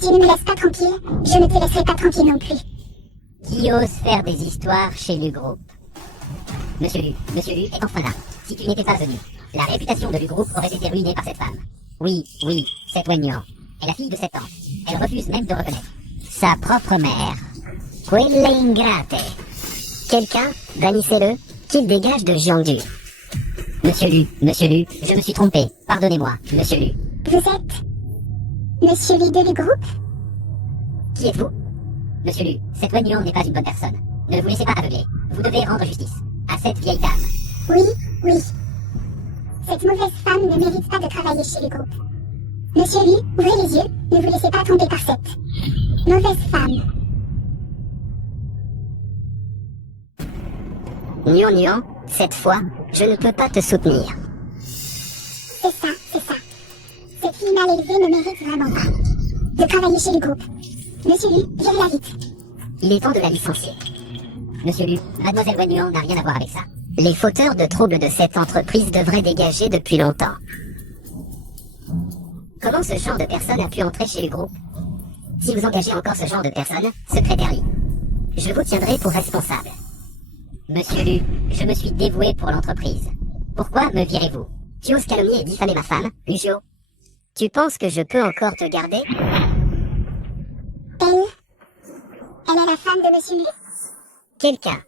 Tu ne me laisses pas tranquille, je ne te laisserai pas tranquille non plus. Qui ose faire des histoires chez Lugroup? Monsieur Lu est enfin là. Si tu n'étais pas venu, la réputation de Lugroup aurait été ruinée par cette femme. Oui, cette Wenyan est la fille de 7 ans. Elle refuse même de reconnaître sa propre mère. Quelle ingrate. Quelqu'un, bannissez-le, qu'il dégage de Jiangdu. Monsieur Lu, je me suis trompé. Pardonnez-moi, Monsieur Lu. Vous êtes Monsieur Lu de Lugroup? Qui êtes-vous? Monsieur Lu, cette Wenyan n'est pas une bonne personne. Ne vous laissez pas aveugler. Vous devez rendre justice à cette vieille dame. Oui. Cette mauvaise femme ne mérite pas de travailler chez Lugroup. Monsieur Lu, ouvrez les yeux, ne vous laissez pas tromper par cette mauvaise femme. Nian, cette fois, je ne peux pas te soutenir. C'est ça. Cette fille mal élevée ne mérite vraiment pas de travailler chez Lugroup. Monsieur Lu, virez-la vite. Il est temps de la licencier. Monsieur Lu, mademoiselle Wenyan n'a rien à voir avec ça. Les fauteurs de troubles de cette entreprise devraient dégager depuis longtemps. Comment ce genre de personne a pu entrer chez Lugroup? Si vous engagez encore ce genre de personne, secrétaire Lee, je vous tiendrai pour responsable. Monsieur Lu, je me suis dévoué pour l'entreprise. Pourquoi me virez-vous? Tu oses calomnier et diffamer ma femme, Lucio? Tu penses que je peux encore te garder? Elle est la femme de Monsieur Lu? Quelqu'un.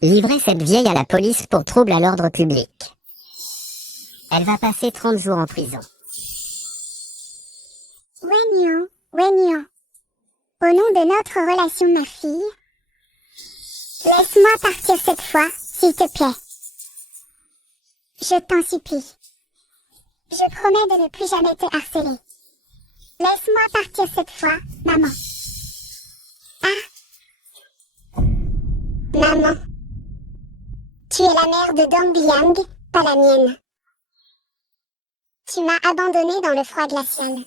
Livrez cette vieille à la police pour trouble à l'ordre public. Elle va passer 30 jours en prison. Wenyan. Au nom de notre relation, ma fille, laisse-moi partir cette fois, s'il te plaît. Je t'en supplie. Je promets de ne plus jamais te harceler. Laisse-moi partir cette fois, maman. Ah. Maman. Tu es la mère de Dong Liang, pas la mienne. Tu m'as abandonnée dans le froid glacial.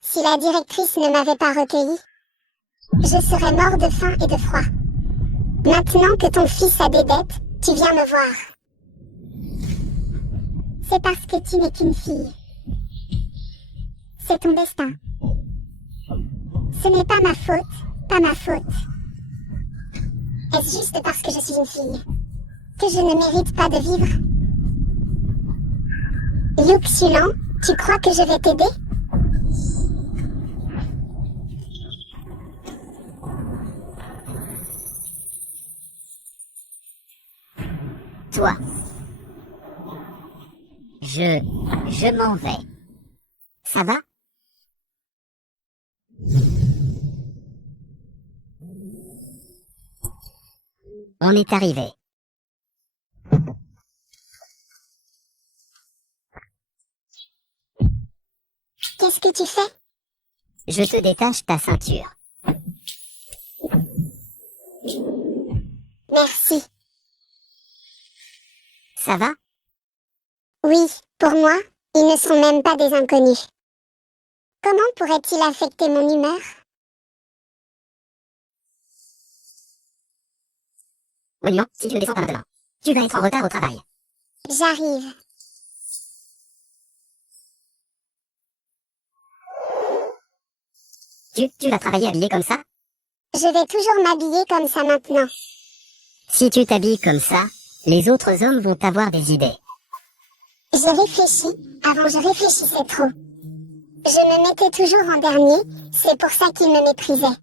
Si la directrice ne m'avait pas recueillie, je serais mort de faim et de froid. Maintenant que ton fils a des dettes, tu viens me voir. C'est parce que tu n'es qu'une fille. C'est ton destin. Ce n'est pas ma faute. Est-ce juste parce que je suis une fille que je ne mérite pas de vivre? Luxulant, tu crois que je vais t'aider? Toi. Je m'en vais. Ça va? On est arrivé. Qu'est-ce que tu fais? Je te détache ta ceinture. Merci. Ça va? Oui, pour moi, ils ne sont même pas des inconnus. Comment pourrait-il affecter mon humeur? Wenyan, si tu ne descends pas maintenant, tu vas être en retard au travail. J'arrive. Tu vas travailler habillé comme ça? Je vais toujours m'habiller comme ça maintenant. Si tu t'habilles comme ça, les autres hommes vont avoir des idées. Je réfléchis, avant je réfléchissais trop. Je me mettais toujours en dernier, c'est pour ça qu'ils me méprisaient.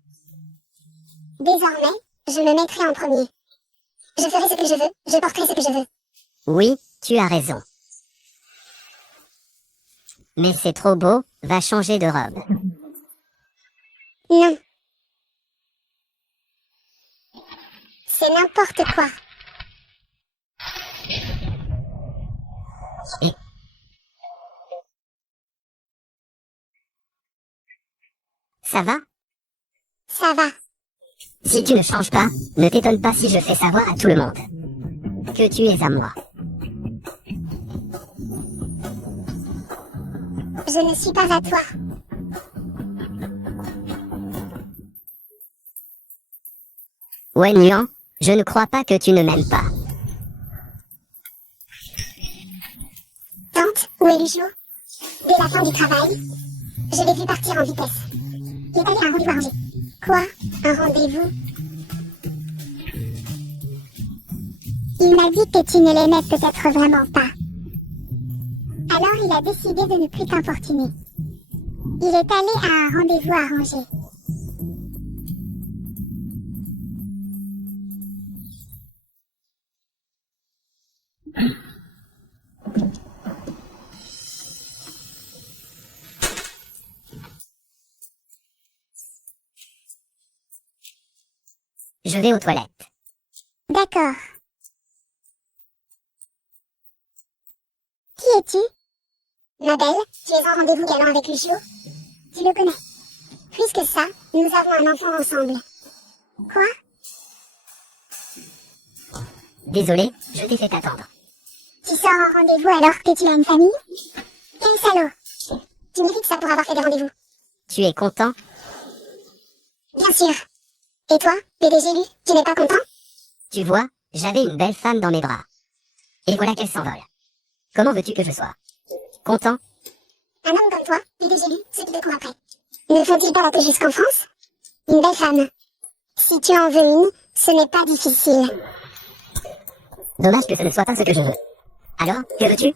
Désormais, je me mettrai en premier. Je ferai ce que je veux, je porterai ce que je veux. Oui, tu as raison. Mais c'est trop beau, va changer de robe. Non. C'est n'importe quoi. Et Ça va? Ça va. Si tu ne changes pas, ne t'étonne pas si je fais savoir à tout le monde que tu es à moi. Je ne suis pas à toi. Wen Yuan, je ne crois pas que tu ne m'aimes pas. Tante, où est Lucio? Dès la fin du travail, je l'ai vu partir en vitesse. Il est allé à un rendez-vous arrangé. Quoi? Un rendez-vous? Il m'a dit que tu ne l'aimais peut-être vraiment pas. Alors il a décidé de ne plus t'importuner. Il est allé à un rendez-vous arrangé. Je vais aux toilettes. D'accord. Qui es-tu? Ma belle, tu es en rendez-vous galant avec Lucio? Tu le connais. Puisque ça, nous avons un enfant ensemble. Quoi? Désolé, je t'ai fait attendre. Tu sors en rendez-vous alors que tu as une famille? Quel salaud! Tu mérites ça pour avoir fait des rendez-vous. Tu es content? Bien sûr. Et toi, PDG Lu, tu n'es pas content? Tu vois, j'avais une belle femme dans mes bras. Et voilà qu'elle s'envole. Comment veux-tu que je sois? Content? Un homme comme toi, PDG Lu, ceux qui te courent après. Ne faut-il pas l'attacher jusqu'en France? Une belle femme. Si tu en veux une, ce n'est pas difficile. Dommage que ce ne soit pas ce que je veux. Alors, que veux-tu?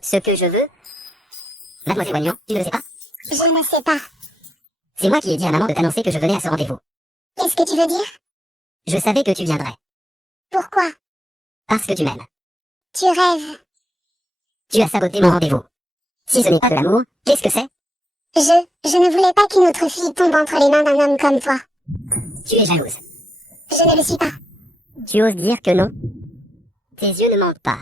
Ce que je veux? Mademoiselle Wagnon, tu ne le sais pas? Je ne sais pas. C'est moi qui ai dit à maman de t'annoncer que je venais à ce rendez-vous. Qu'est-ce que tu veux dire? Je savais que tu viendrais. Pourquoi? Parce que tu m'aimes. Tu rêves. Tu as saboté mon rendez-vous. Si ce n'est pas de l'amour, qu'est-ce que c'est? Je ne voulais pas qu'une autre fille tombe entre les mains d'un homme comme toi. Tu es jalouse. Je ne le suis pas. Tu oses dire que non? Tes yeux ne mentent pas.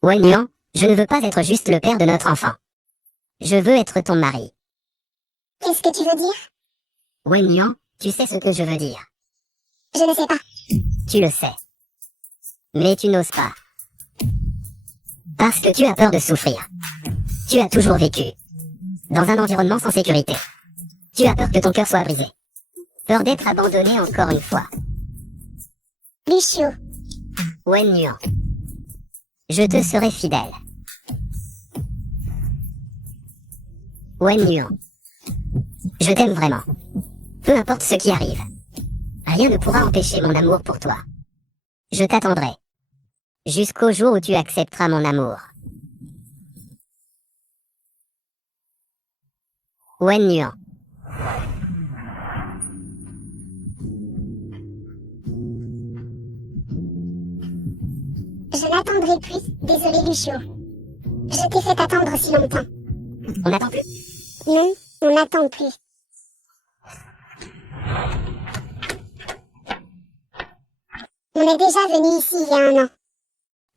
Wen Yuan, je ne veux pas être juste le père de notre enfant. Je veux être ton mari. Qu'est-ce que tu veux dire? Wen Yuan, tu sais ce que je veux dire. Je ne sais pas. Tu le sais. Mais tu n'oses pas. Parce que tu as peur de souffrir. Tu as toujours vécu dans un environnement sans sécurité. Tu as peur que ton cœur soit brisé. Peur d'être abandonné encore une fois. Lucio, Wen Yuan, je te serai fidèle. Wen Yuan, je t'aime vraiment. Peu importe ce qui arrive. Rien ne pourra empêcher mon amour pour toi. Je t'attendrai. Jusqu'au jour où tu accepteras mon amour. Wen Yuan. je n'attendrai plus. Désolé Lucio. Je t'ai fait attendre si longtemps. On n'attend plus? Non, on n'attend plus. On est déjà venu ici il y a un an.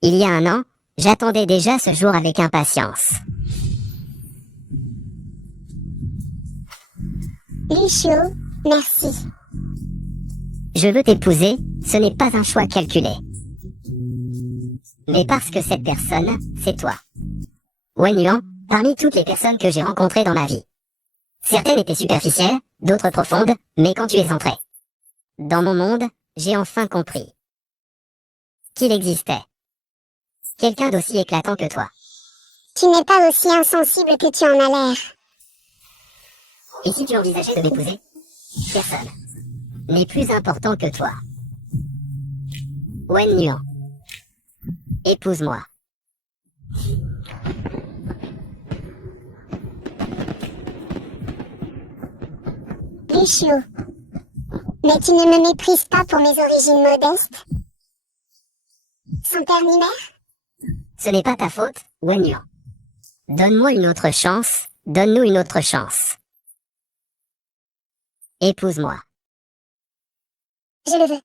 Il y a un an, j'attendais déjà ce jour avec impatience. Lucio, merci. Je veux t'épouser, ce n'est pas un choix calculé. Mais parce que cette personne, c'est toi. Wen Yuan, parmi toutes les personnes que j'ai rencontrées dans ma vie. Certaines étaient superficielles, d'autres profondes, mais quand tu es entré dans mon monde, j'ai enfin compris qu'il existait quelqu'un d'aussi éclatant que toi. Tu n'es pas aussi insensible que tu en as l'air. Et si tu envisageais de m'épouser, personne n'est plus important que toi. Wen Yuan, épouse-moi. Lucio, mais tu ne me méprises pas pour mes origines modestes? Sans père ni mère? Ce n'est pas ta faute, Wen Yuan. Donne-moi une autre chance, donne-nous une autre chance. Épouse-moi. Je le veux.